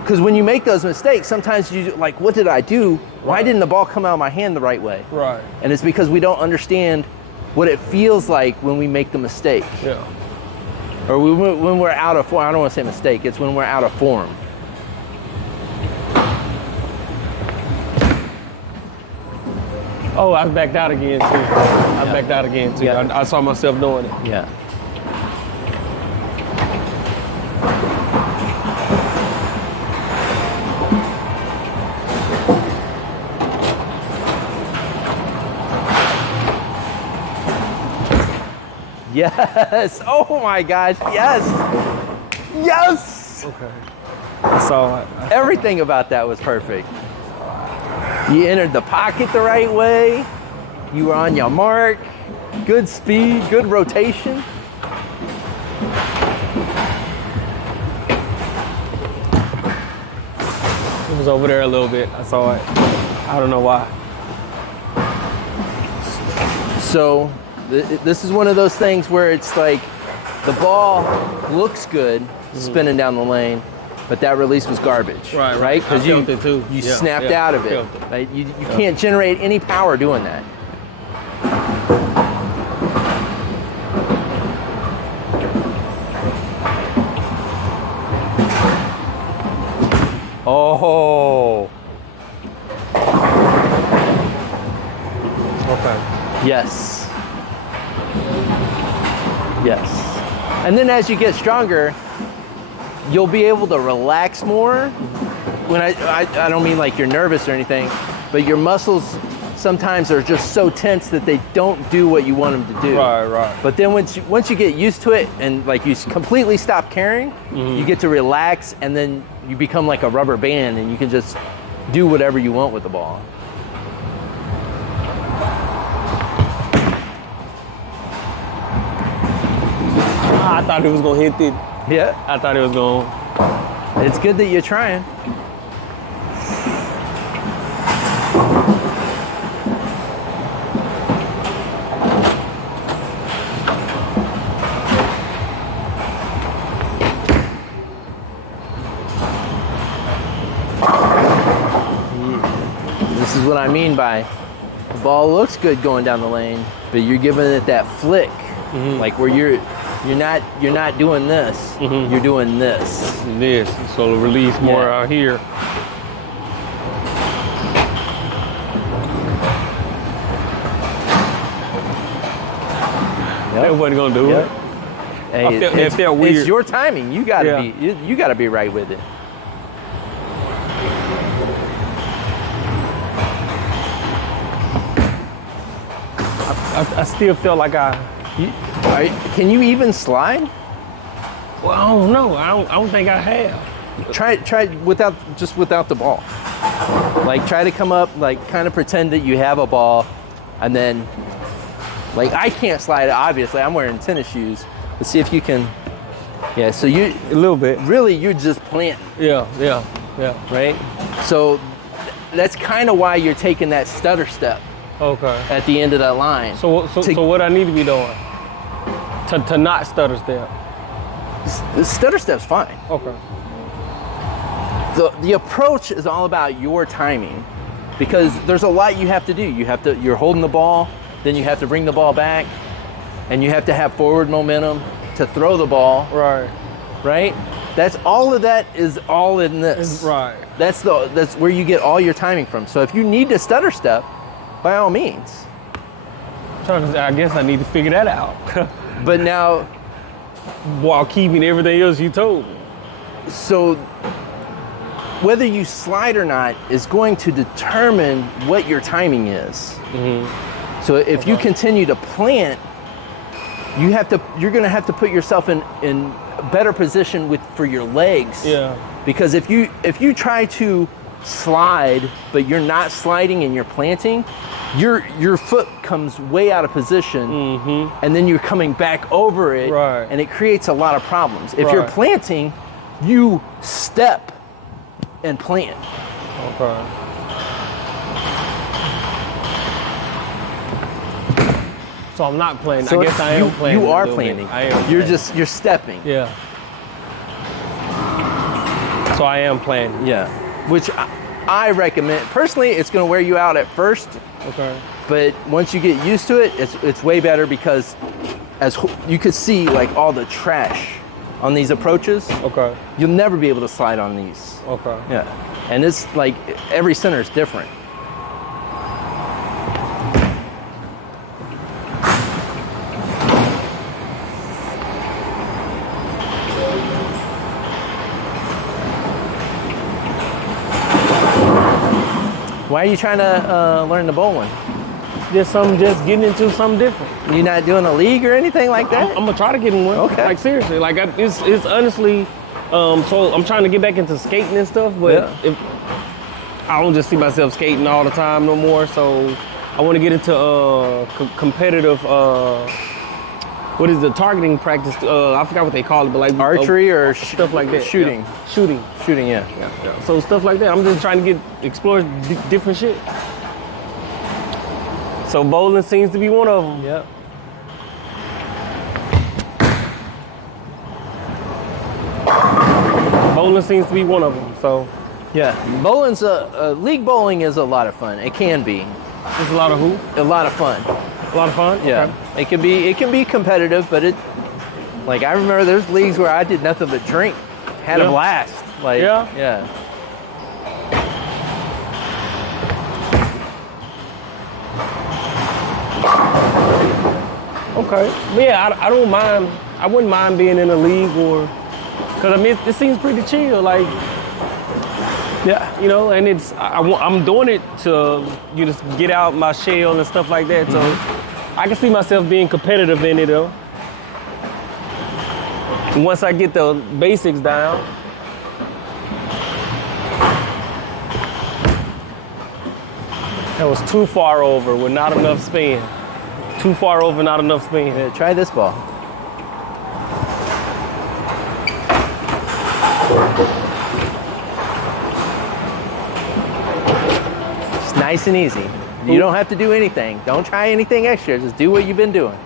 Because when you make those mistakes, sometimes you like, what did I do? Why didn't the ball come out of my hand the right way? Right. And it's because we don't understand what it feels like when we make the mistake. Yeah. Or when we're out of form. I don't want to say mistake, it's when we're out of form. Oh, I backed out again too. I backed out again too. Yeah. I saw myself doing it. Yeah. Yes. Oh my gosh. Yes. Yes. Okay. I saw it. Everything about that was perfect. You entered the pocket the right way. You were on your mark. Good speed, good rotation. It was over there a little bit. I saw it. I don't know why. So this is one of those things where it's like the ball looks good spinning down the lane, but that release was garbage. Right? Because you snapped out of it. Right? You can't generate any power doing that. Oh. Okay. Yes. Yes. And then as you get stronger, you'll be able to relax more. When I don't mean like you're nervous or anything, but your muscles sometimes are just so tense that they don't do what you want them to do. Right. But then once you get used to it and like you completely stop caring, you get to relax, and then you become like a rubber band and you can just do whatever you want with the ball. I thought it was gonna hit it. Yeah. I thought it was gonna. It's good that you're trying. is what I mean by the ball looks good going down the lane, but you're giving it that flick, like where you're not doing this, you're doing this. This, so it'll release more out here. That wasn't gonna do it. Hey, it felt weird. It's your timing. You gotta be. You gotta be right with it. I still feel like Can you even slide? Well, I don't know. I don't think I have. Try without the ball. Like try to come up, like kind of pretend that you have a ball, and then, like I can't slide. Obviously, I'm wearing tennis shoes. Let's see if you can. Yeah. So you a little bit. Really, you're just planting. Yeah. Right. So that's kind of why you're taking that stutter step. Okay. At the end of that line. So what I need to be doing to not stutter step? The stutter step's fine. Okay. The approach is all about your timing, because there's a lot you have to do. You're holding the ball, then you have to bring the ball back, and you have to have forward momentum to throw the ball. Right? That's all of that is all in this. Right. That's where you get all your timing from. So if you need to stutter step, by all means. I guess I need to figure that out. But now, while keeping everything else you told me. So whether you slide or not is going to determine what your timing is. So if you continue to plant, you're going to have to put yourself in a better position for your legs. Yeah. Because if you try to slide, but you're not sliding and you're planting, your foot comes way out of position, and then you're coming back over it, and it creates a lot of problems. If you're planting, you step and plant. Okay. So I'm not planting. So I guess I am planting. You are planting. I am. You're stepping. Yeah. So I am planting. Yeah. Which I recommend. Personally, it's going to wear you out at first. Okay. But once you get used to it, it's way better, because as you could see, like all the trash on these approaches. Okay. You'll never be able to slide on these. Okay. Yeah. And it's like every center is different. Why are you trying to learn the bowling? Just getting into something different. You not doing a league or anything like that? I'm gonna try to get in one. Okay. Like seriously, like it's honestly, so I'm trying to get back into skating and stuff, but I don't just see myself skating all the time no more. So I want to get into competitive. What is the targeting practice? I forgot what they call it, but like archery or stuff like that. Shooting. Yeah. Shooting. Yeah. So stuff like that. I'm just trying to explore different shit. So bowling seems to be one of them. Yep. Bowling seems to be one of them. So yeah, bowling's league bowling is a lot of fun. It can be. It's a lot of who? A lot of fun. A lot of fun. Yeah. Okay. It can be competitive, but like I remember there's leagues where I did nothing but drink, had a blast. Like yeah. Okay. But yeah, I don't mind. I wouldn't mind being in a league because I mean it seems pretty chill. Like you know, and I'm doing it to just get out my shell and stuff like that. So I can see myself being competitive in it though. Once I get the basics down. That was too far over with not enough spin. Too far over, not enough spin. Yeah, try this ball. It's nice and easy. You don't have to do anything. Don't try anything extra. Just do what you've been doing.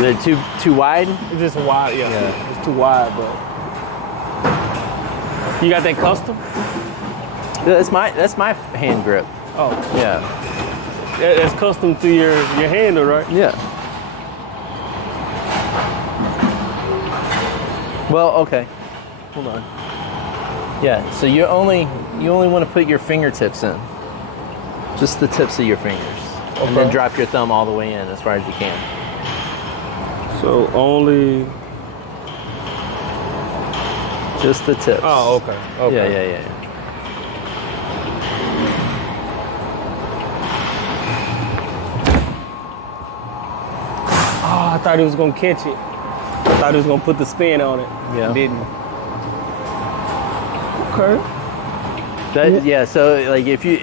They're too wide? It's just wide, yeah. It's too wide, but. You got that custom? Yeah, that's my hand grip. Oh. Yeah. That's custom to your handle, right? Yeah. Well, okay. Hold on. Yeah, so you only want to put your fingertips in. Just the tips of your fingers. Okay. And then drop your thumb all the way in as far as you can. So only just the tips. Oh, okay. Okay. Yeah. Oh, I thought he was gonna catch it. I thought he was gonna put the spin on it. Yeah. Didn't. Okay. So like if you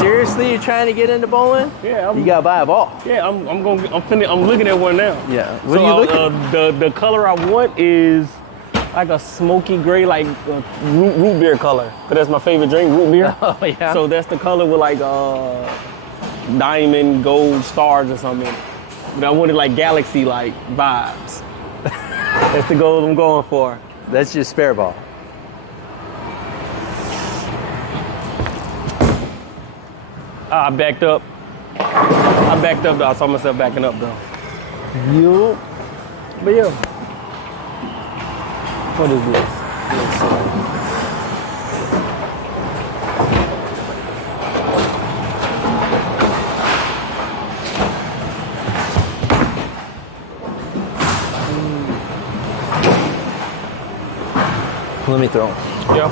seriously are trying to get into bowling, you gotta buy a ball. Yeah, I'm looking at one now. Yeah. What are you looking? The color I want is like a smoky gray, like root beer color. Cause that's my favorite drink, root beer. Oh yeah. So that's the color with like diamond, gold stars or something. But I wanted like galaxy like vibes. That's the goal I'm going for. That's your spare ball. I backed up. Though. I saw myself backing up though. But yeah. What is this? Let me throw. Yeah.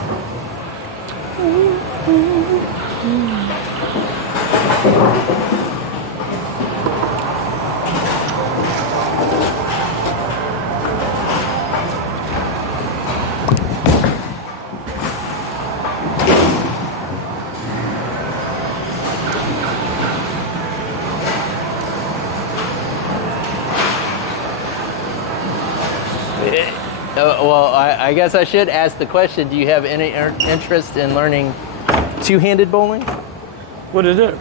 Well, I guess I should ask the question, do you have any interest in learning two-handed bowling? What is it?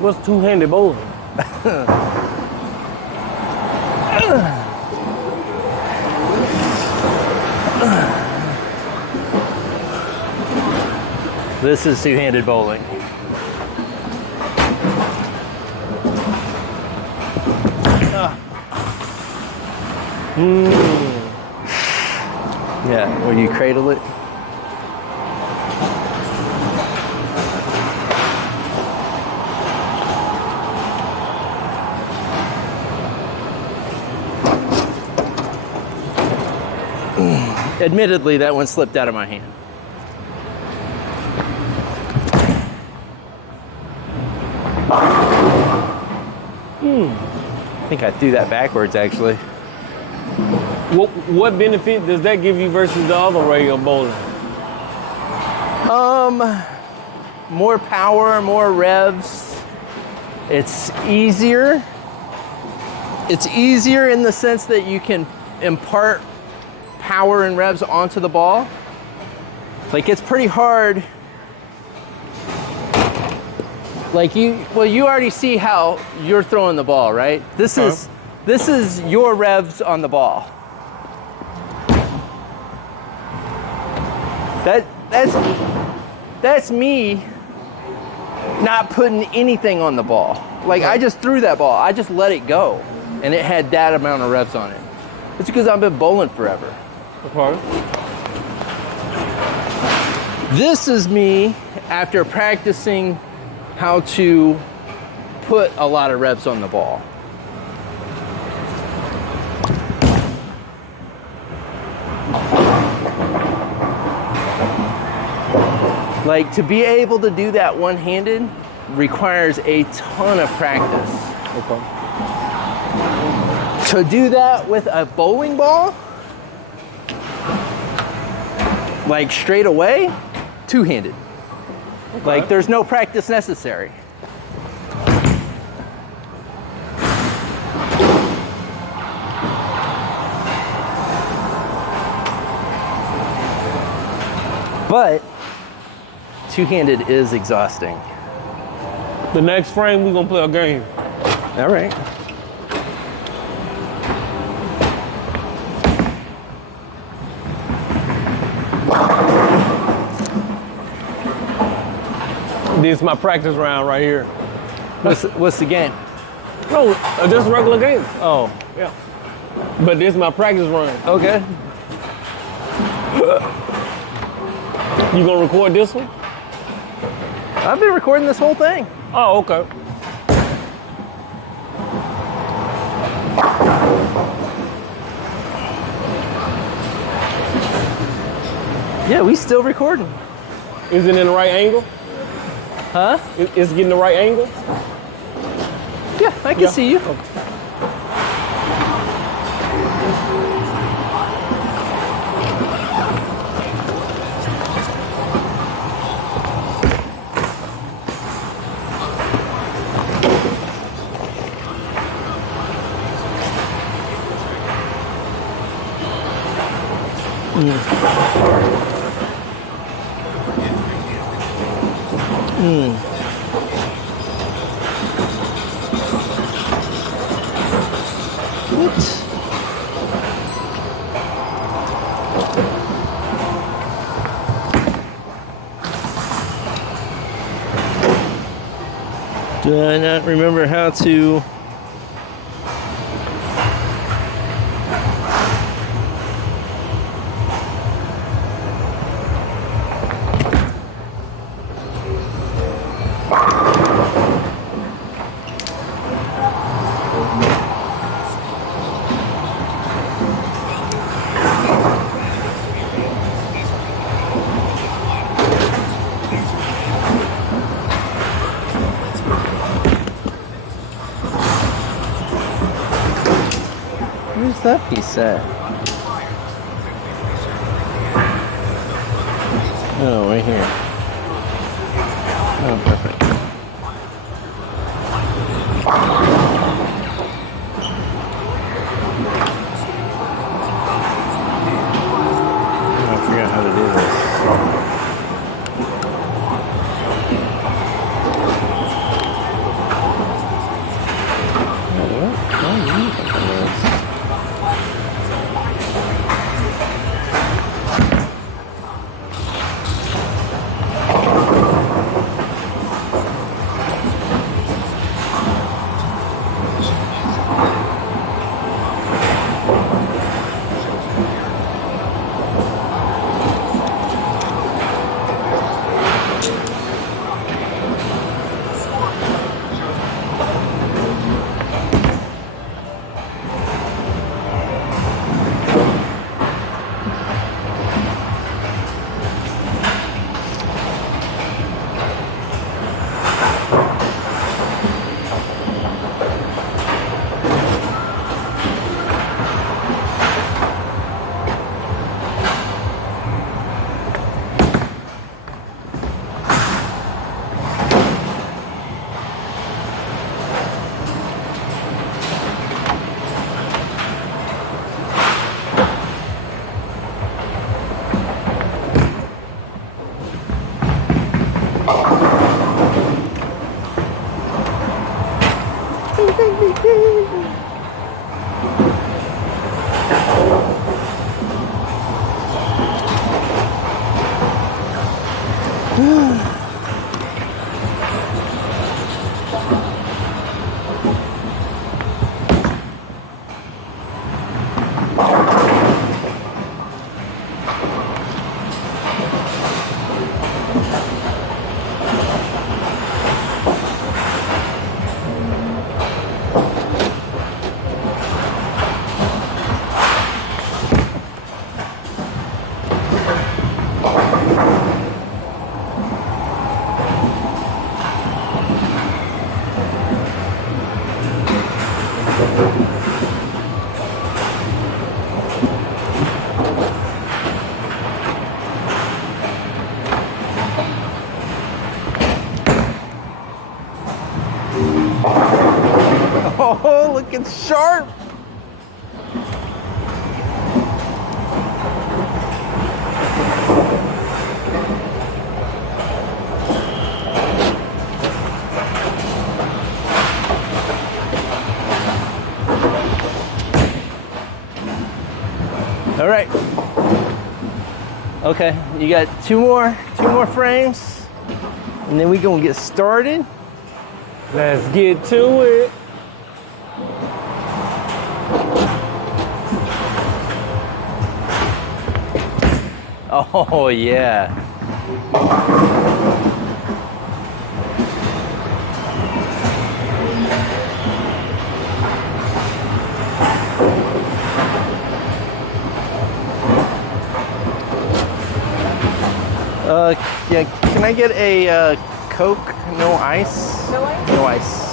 What's two-handed bowling? This is two-handed bowling. Yeah, where you cradle it. Admittedly, that one slipped out of my hand. I think I threw that backwards, actually. What benefit does that give you versus the other way of bowling? More power, more revs. It's easier. It's easier in the sense that you can impart power and revs onto the ball. Like, it's pretty hard. Like you already see how you're throwing the ball, right? This is your revs on the ball. That's me not putting anything on the ball. Like, I just threw that ball. I just let it go, and it had that amount of revs on it. It's because I've been bowling forever. Okay. This is me after practicing how to put a lot of revs on the ball. Like, to be able to do that one-handed requires a ton of practice. Okay. To do that with a bowling ball, like straight away, two-handed. Okay. Like, there's no practice necessary. But two-handed is exhausting. The next frame, we're gonna play a game. All right. This is my practice round right here. What's the game? No, just a regular game. Oh, Yeah. But this is my practice run. okay. You gonna record this one? I've been recording this whole thing. Oh, okay. Yeah, we still recording. Is it in the right angle? Huh? Is it getting the right angle? Yeah, I can see you. Okay. Do I not remember how to? Where's that piece at? Oh, right here. Oh, perfect. I forgot how to do this. Oh, looking sharp. All right. Okay, you got two more frames, and then we gonna get started. Let's get to it. Oh yeah. Yeah, can I get a Coke, no ice? No ice? No ice.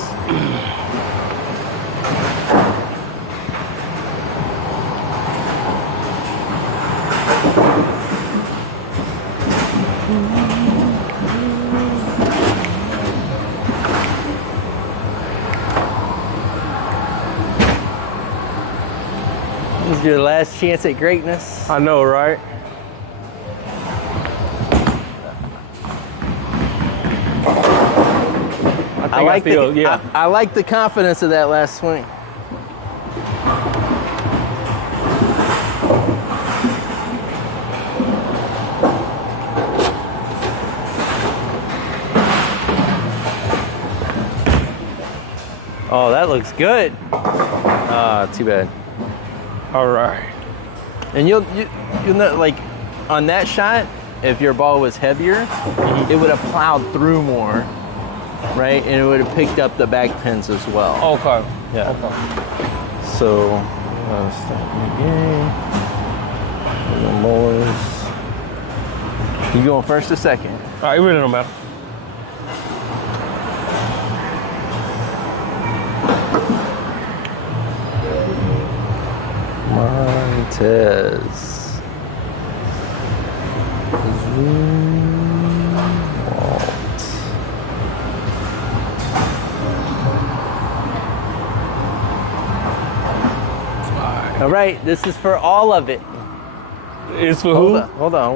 This is your last chance at greatness. I know, right? I like the confidence of that last swing. Oh, that looks good. Ah, too bad. All right. And you'll know, like, on that shot, if your ball was heavier, it would have plowed through more, right? And it would have picked up the back pins as well. Okay. Yeah. Okay. So, start the game. Boys. You going first or second? All right, it really don't matter. Montez. All right, this is for all of it. It's for who? Hold on.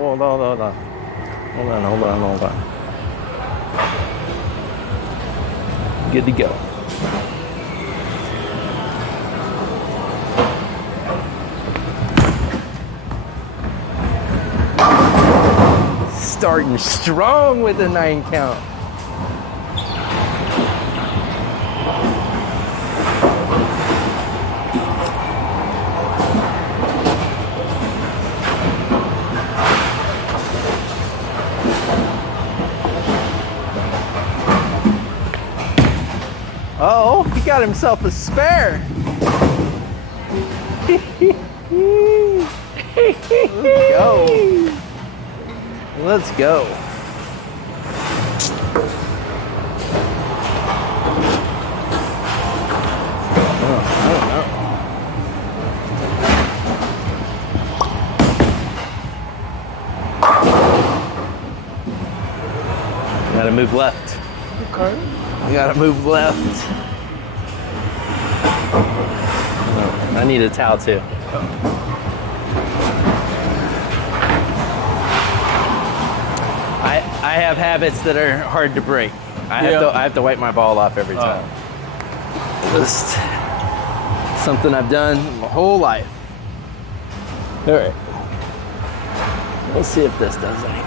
Good to go. Starting strong with a 9 count. Oh, he got himself a spare. Let's go. Let's go. Oh, I don't know. Gotta move left. Okay. You gotta move left. Oh, I need a towel too. I have habits that are hard to break. I have to wipe my ball off every time. Just something I've done my whole life. All right. Let's see if this does anything.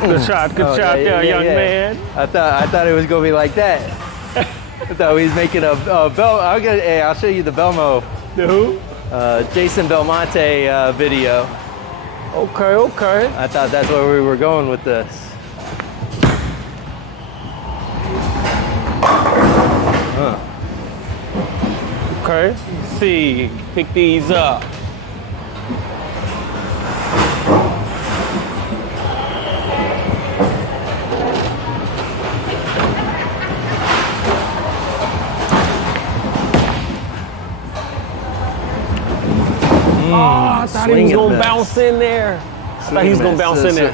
Good shot there, young man. I thought it was gonna be like that. I thought he was making a Bel. I'll show you the Belmo. The who? Jason Belmonte video. Okay. I thought that's where we were going with this. Okay. Let's see, pick these up. I thought he was gonna bounce in there.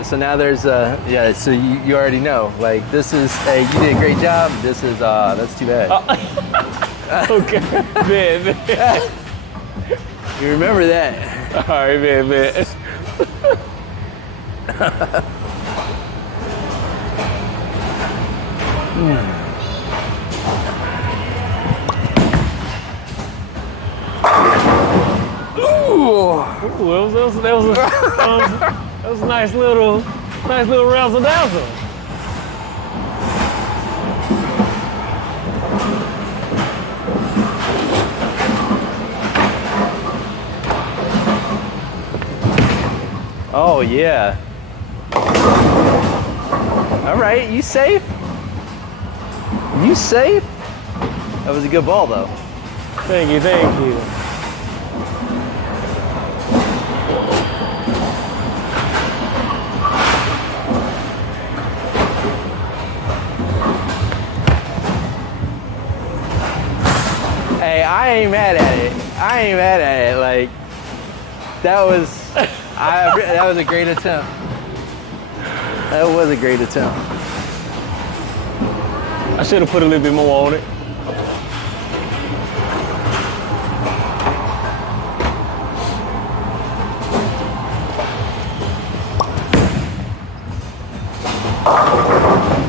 So now there's so you already know, like, this is you did a great job. This is that's too bad. Okay, man. You remember that. All right, man. Ooh. Ooh, that was a nice little razzle dazzle. Oh yeah. All right, you safe? You safe? That was a good ball though. Thank you, thank you. Hey, I ain't mad at it. I ain't mad at it. Like, that was, that was a great attempt. That was a great attempt. I should have put a little bit more on it.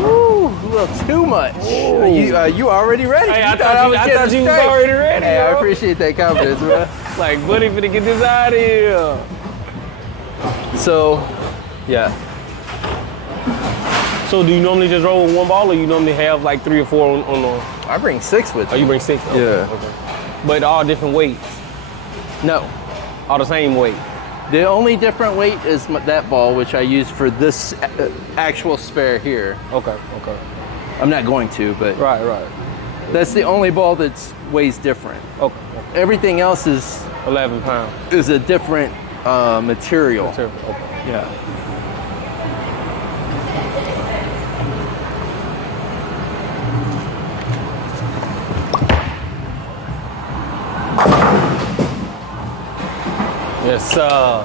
Woo, a little too much. You already ready? Hey, I thought you was already ready. Hey, bro. I appreciate that confidence, bro. Like, buddy, finna get this out of here. So, yeah. So, do you normally just roll with one ball, or you normally have like 3 or 4 on the? I bring 6 with Oh, me. you bring 6? Okay. Yeah. Okay. But all different weights, No. all the same weight. The only different weight is that ball, which I use for this actual spare here. Okay, okay. I'm not going to, but Right, right. that's the only ball that weighs different. Okay. Everything else is 11 pounds. a different material. Okay. Yeah. Yes, sir.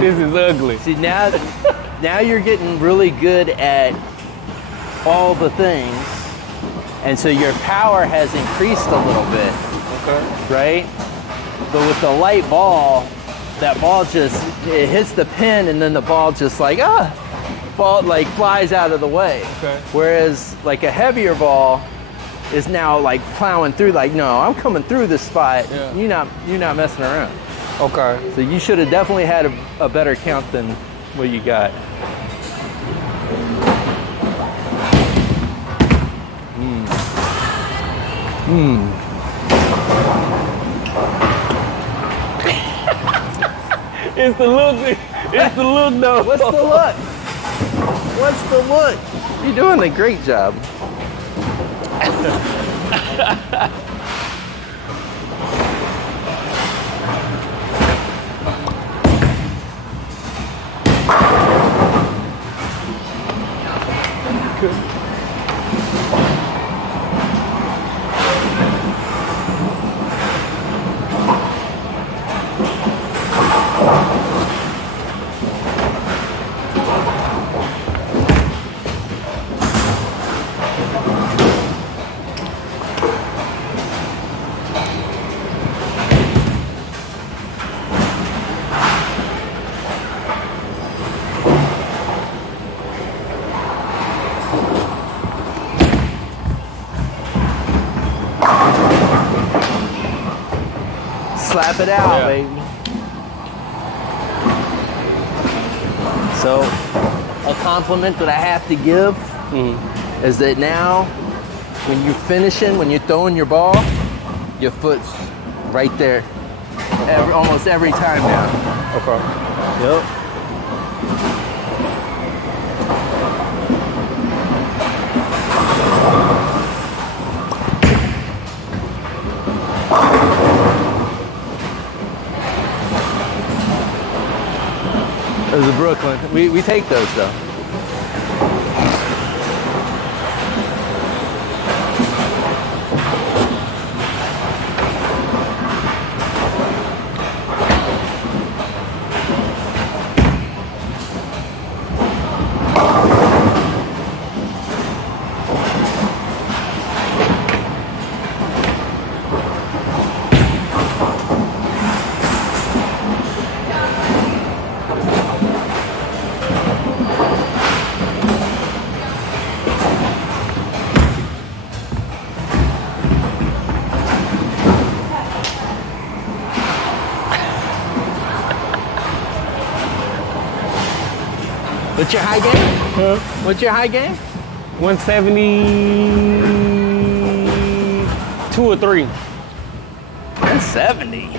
This is ugly. See, now you're getting really good at all the things, and so your power has increased a little bit, Okay. right? But with the light ball, that ball just, it hits the pin, and then the ball just like, flies out of the way. Okay. Whereas like a heavier ball is now like plowing through, like, no, I'm coming through this spot. Yeah. You're not messing around. Okay. So you should have definitely had a better count than what you got. It's the look. It's the look, though. What's the look? What's the look? You're doing a great job. Slap it out, Yeah. baby. So, a compliment that I have to give is that now, when you're finishing, when you're throwing your ball, your foot's right there. Almost every time now. Okay. Yep. Those are Brooklyn. We take those though. What's your high game? Huh? What's your high game? 172 or 3. 170.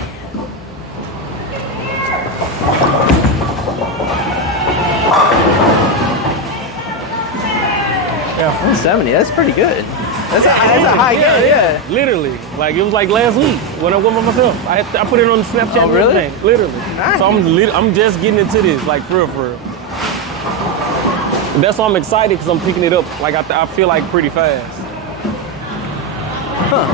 Yeah. 170, that's pretty good. That's a high game, yeah. Literally. Like, it was like last week when I went by myself. I put it on the Snapchat. Oh, really? And everything. Literally. Nice. So I'm just getting into this, like, for real. That's why I'm excited, because I'm picking it up, like, I feel like pretty fast. Huh.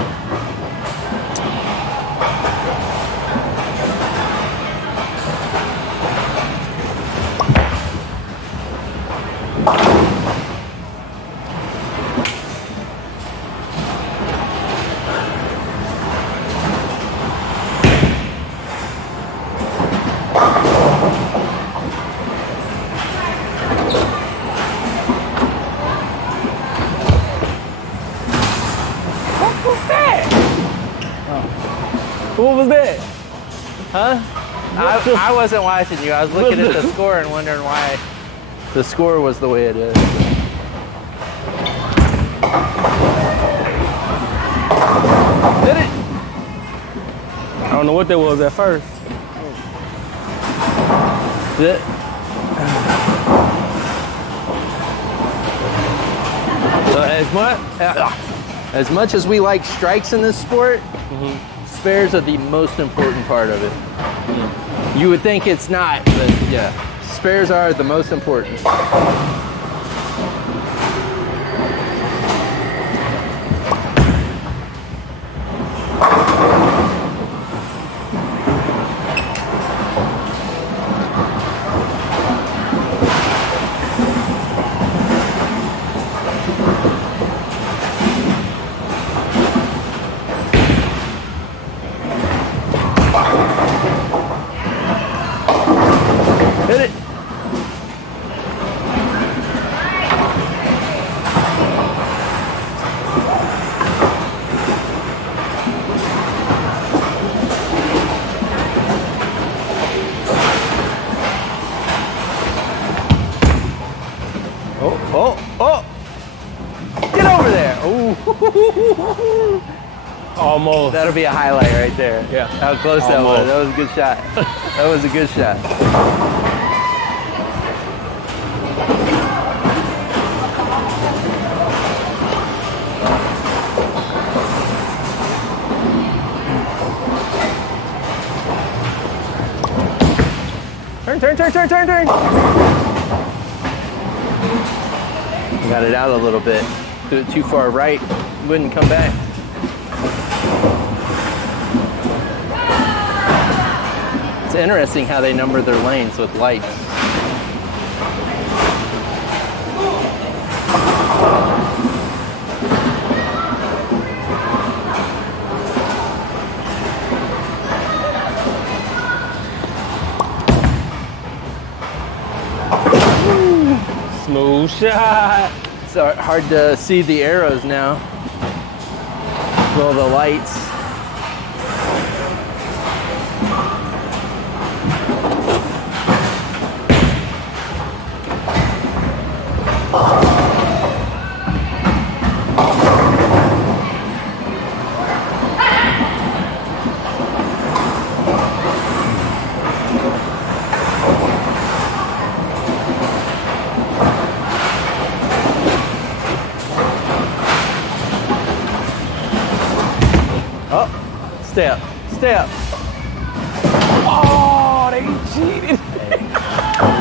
What was that? Huh? I wasn't watching you. I was looking at the score and wondering why the score was the way it is. Did it? I don't know what that was at first. Did it? As much as we like strikes in this sport, spares are the most important part of it. You would think it's not, but yeah, spares are the most important. Hit it. Oh. Get over there. Ooh. Almost. That'll be a highlight right there. Yeah. How close that was. That was a good shot. That was a good shot. Turn. Got it out a little bit. Threw it too far right. Wouldn't come back. It's interesting how they number their lanes with lights. Smooth shot. It's hard to see the arrows now. With all the lights. Step. Oh, they cheated.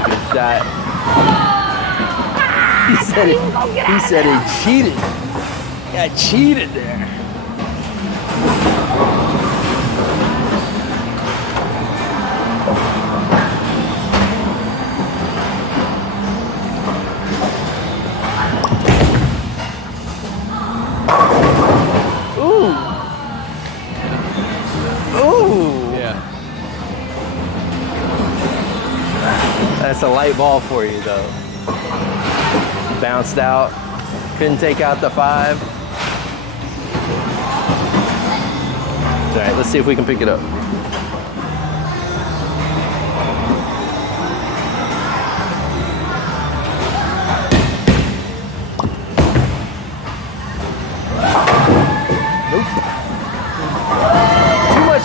Good shot. He said he cheated. Got cheated there. That's a light ball for you, though. Bounced out. Couldn't take out the 5. All right, let's see if we can pick it up.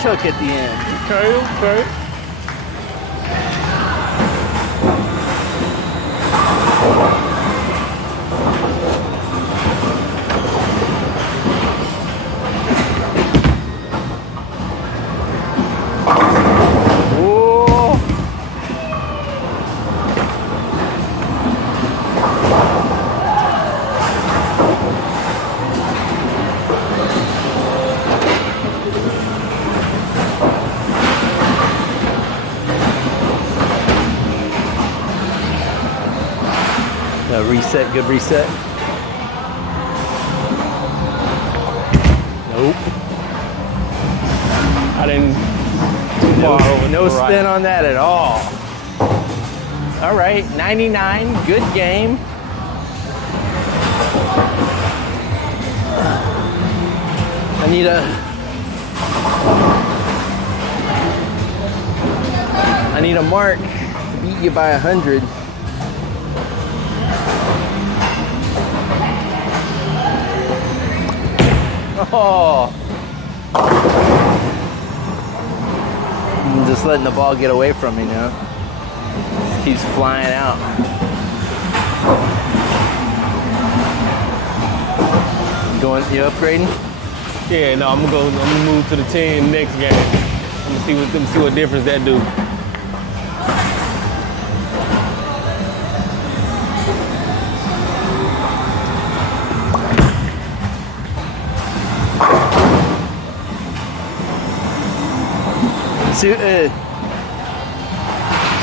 hook at the end. Okay, okay. Reset, good reset. Nope. I didn't too far over. No spin on that at all. All right, 99, good game. I need a mark to beat you by 100. Oh. I'm just letting the ball get away from me now. Just keeps flying out. You upgrading? Yeah, no, I'm gonna move to the 10 next game. I'm gonna see what difference that do.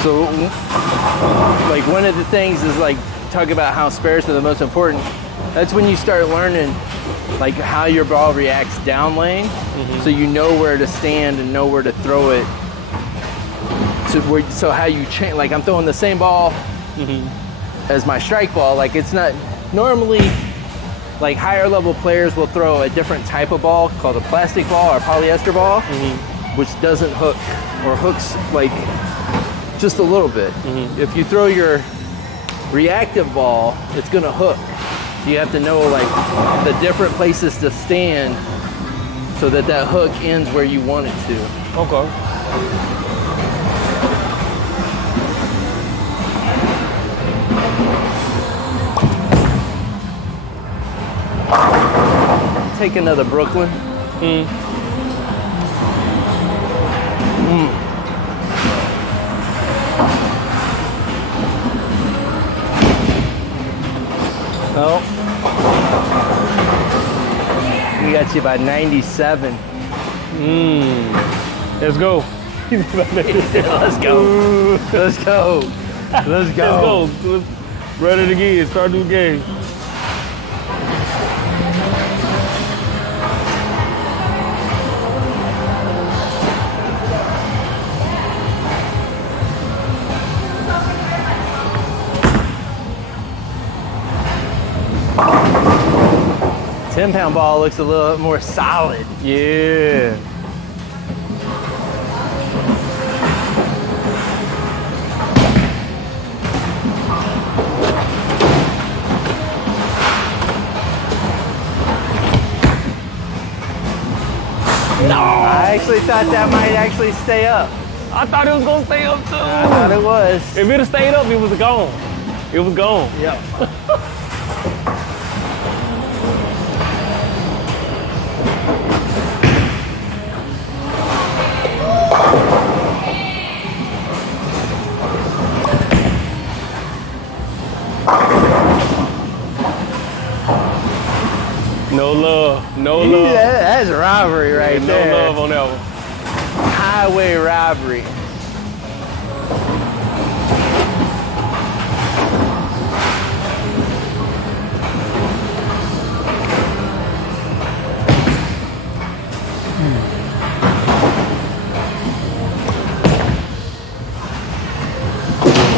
So, like, one of the things is like talk about how spares are the most important. That's when you start learning like how your ball reacts down lane, so you know where to stand and know where to throw it. So how you change, like I'm throwing the same ball as my strike ball. Like it's not normally, like higher level players will throw a different type of ball called a plastic ball or polyester ball, which doesn't hook or hooks like just a little bit. If you throw your reactive ball, it's gonna hook. You have to know like the different places to stand so that that hook ends where you want it to. Okay. Take another Brooklyn. Oh. We got you by 97. Let's go. Let's go. Let's go. Let's go. Let's go. Let's run it again. Start a new game. £10 ball looks a little more solid. Yeah. No! I actually thought that might actually stay up. I thought it was gonna stay up too. I thought it was. If it had stayed up, it was gone. It was gone. Yep. No love. No love. That's robbery right there. No love on that one. Highway robbery.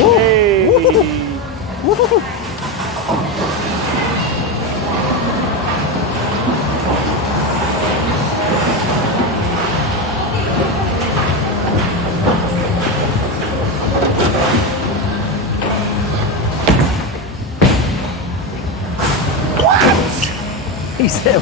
Hey. He said,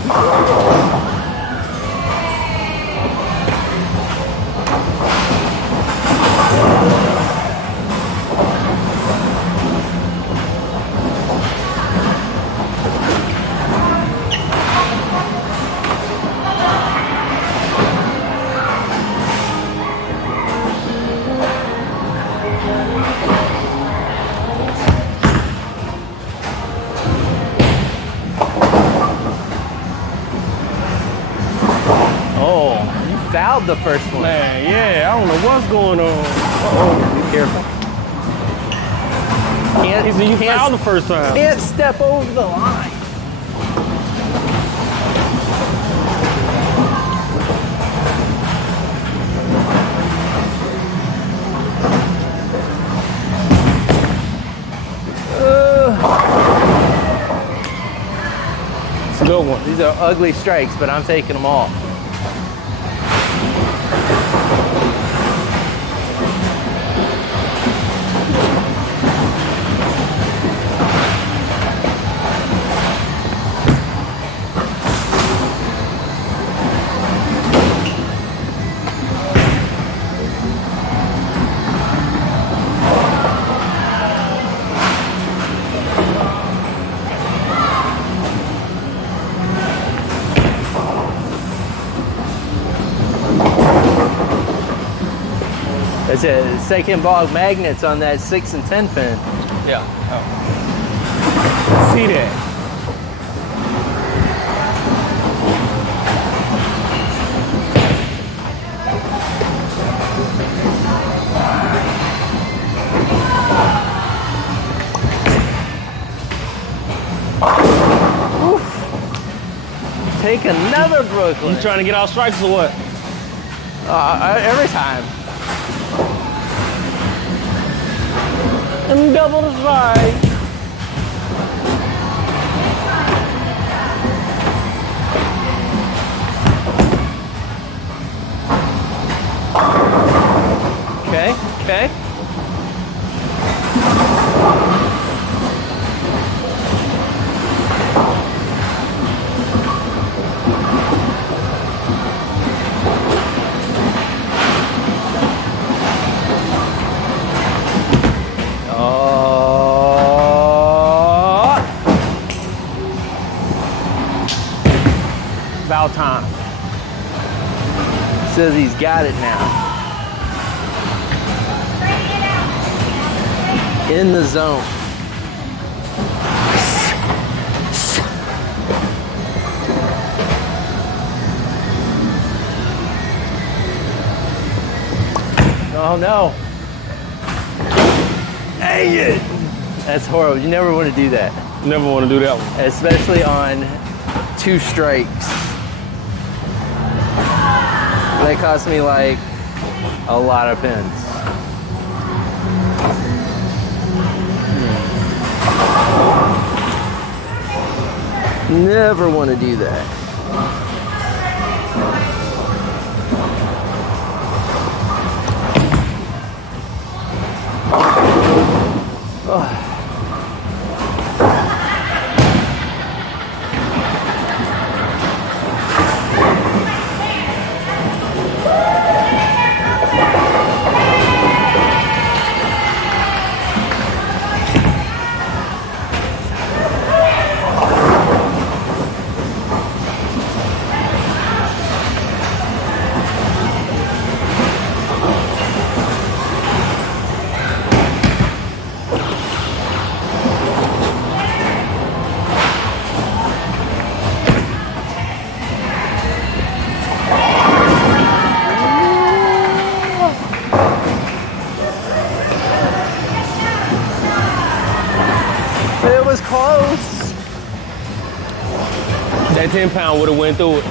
fouled the first one. Man, yeah, I don't know what's going on. Uh-oh, be careful. He said you fouled the first time. Can't step over the line. It's a good one. These are ugly strikes, but I'm taking them all. It's a second ball magnets on that 6 and 10 pin. Yeah. See that? Oof. Take another Brooklyn. You trying to get all strikes or what? Every time. And double the strike. Okay. About time. Says he's got it now. In the zone. Oh no. Dang it. That's horrible. You never want to do that. Never want to do that one. Especially on 2 strikes. That cost me like a lot of pins. Never want to do that. Oh. It was close. That 10-pound would have went through it.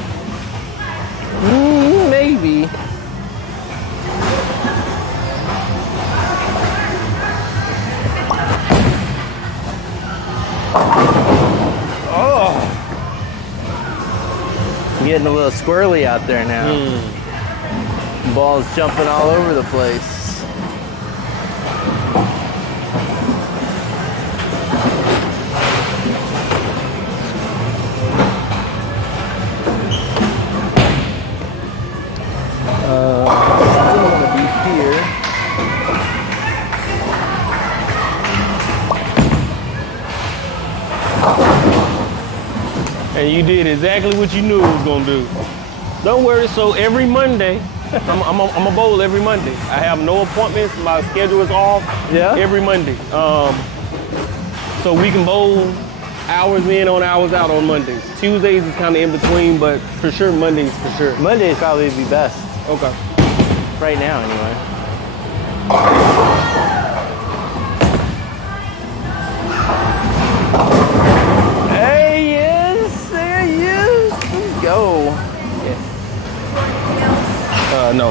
Maybe. Oh. Getting a little squirrely out there now. Ball's jumping all over the place. Still want to be here. And you did exactly what you knew it was gonna do. Don't worry. So every Monday, I'm a bowl every Monday. I have no appointments. My schedule is off. Yeah. Every Monday. So we can bowl hours in on hours out on Mondays. Tuesdays is kind of in between, but for sure Mondays for sure. Mondays probably be best. Okay. Right now, anyway. There he is. There he is. Let's go. Yeah. No.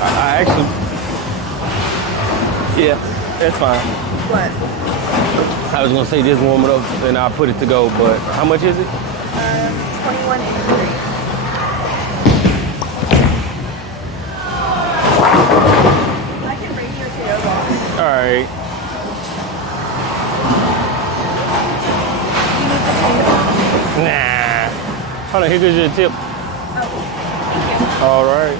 I actually. Yeah, that's fine. What? I was gonna say just warm it up and I'll put it to go, but how much is it? 21.83. I can bring you a to-go box. All right. You need the to-go. Nah. Hold on, here goes your tip. Oh, thank you. All right.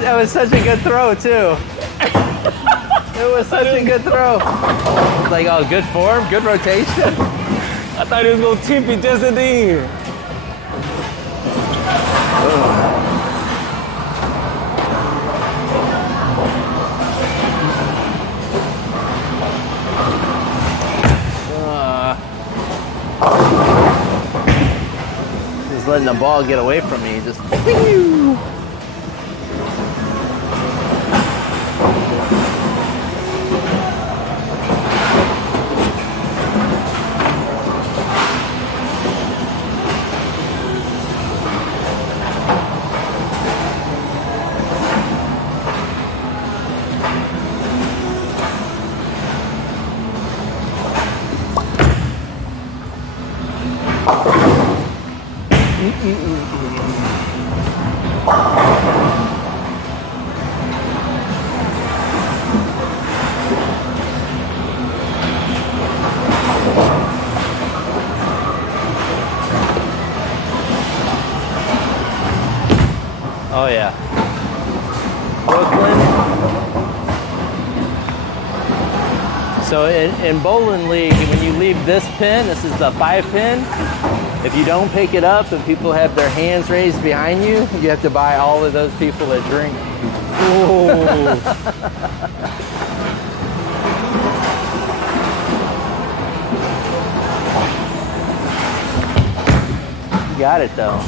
That was such a good throw, too. It was such a good throw. It's like, oh, good form, good rotation. I thought he was gonna tip it just at the end. Just letting the ball get away from me. Just. Oh yeah. Brooklyn. So in bowling league, when you leave this pin, this is the 5 pin. If you don't pick it up and people have their hands raised behind you, you have to buy all of those people a drink. You got it though.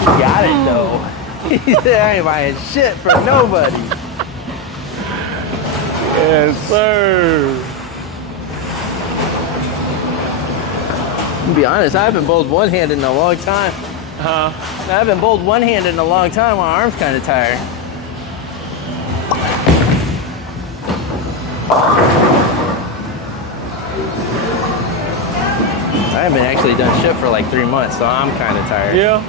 You got it though. He said, I ain't buying shit for nobody. Yes, sir. To be honest, I haven't bowled one-handed in a long time. Huh? I haven't bowled one-handed in a long time. My arm's kind of tired. I haven't actually done shit for like 3 months, so I'm kind of tired. Yeah.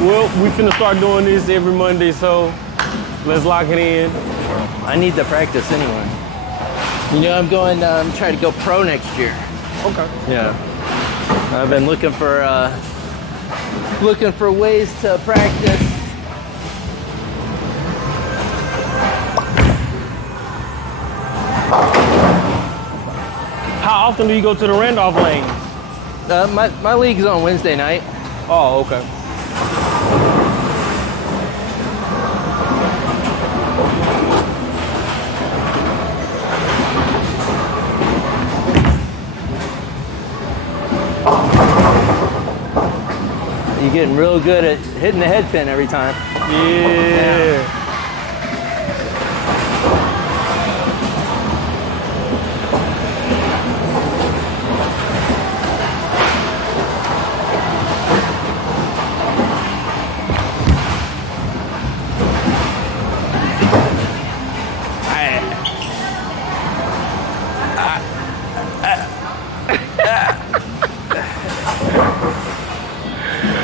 Well, we finna start doing this every Monday, so let's lock it in. I need to practice anyway. You know, I'm going try to go pro next year. Okay. Yeah. I've been looking for ways to practice. How often do you go to the Randolph lane? My league's on Wednesday night. Oh, okay. You're getting real good at hitting the head pin every time. Yeah.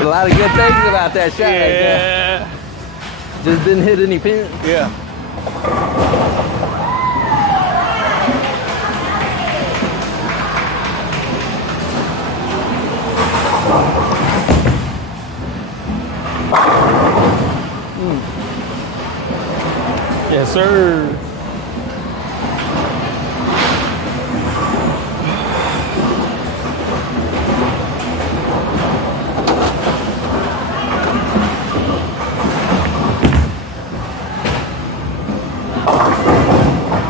A lot of good things about that shot. Yeah. Just didn't hit any pins. Yeah. Yes, sir.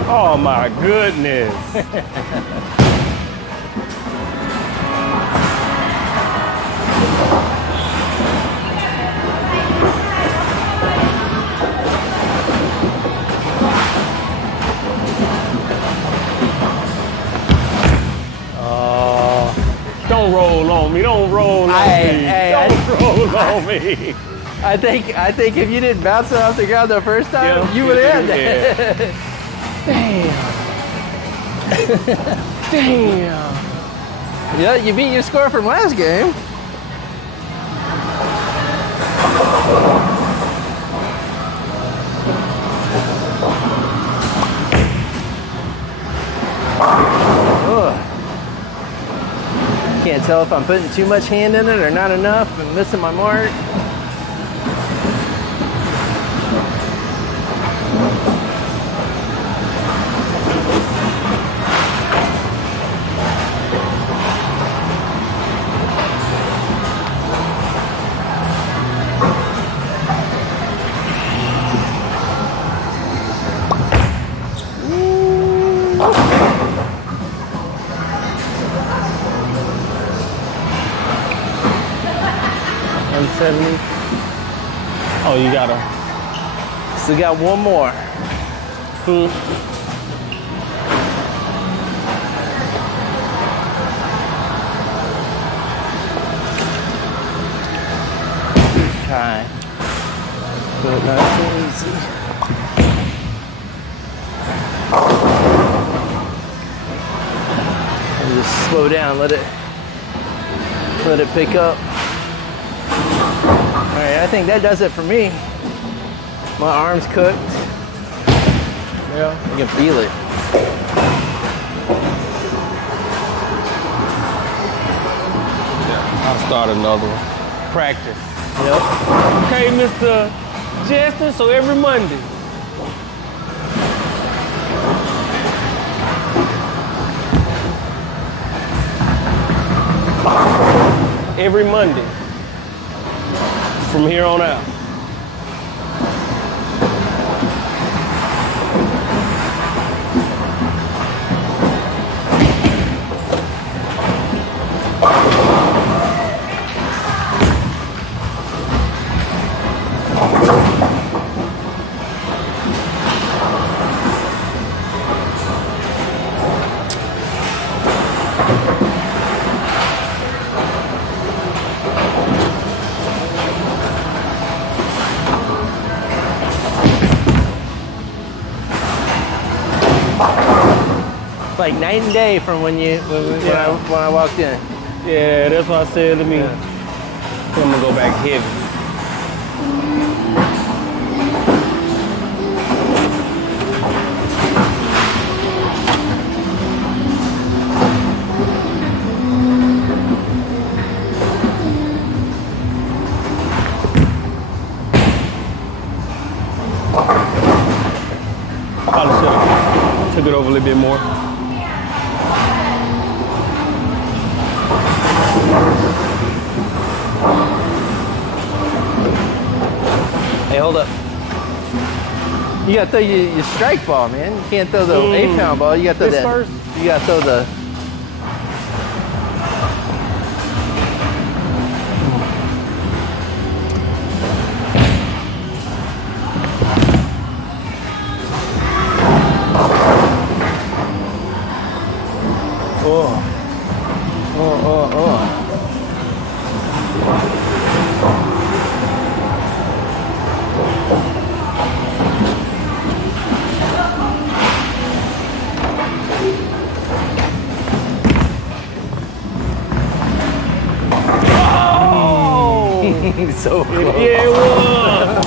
Oh my goodness. Don't roll on me. Don't roll on me. Don't roll on me. I think if you didn't bounce it off the ground the first time, you would have had that. Damn. Damn. Yeah, you beat your score from last game. Ugh. Can't tell if I'm putting too much hand in it or not enough. I'm missing my mark. Oh, you gotta. Still got one more. Try. Do it nice and easy. And just slow down. Let it pick up. All right, I think that does it for me. My arm's cooked. Yeah, you can feel it. I'll start another one. Practice. Yep. Okay, Mr. Justin, so every Monday. Every Monday. From here on out. Like night and day from when I walked in. Yeah, that's what I said to me. I'm gonna go back heavy. Probably should have took it over a little bit more. Hey, hold up. You gotta throw your strike ball, man. You can't throw the 8-pound ball. You gotta throw This that. first? You gotta throw the. So close. Yeah, it was.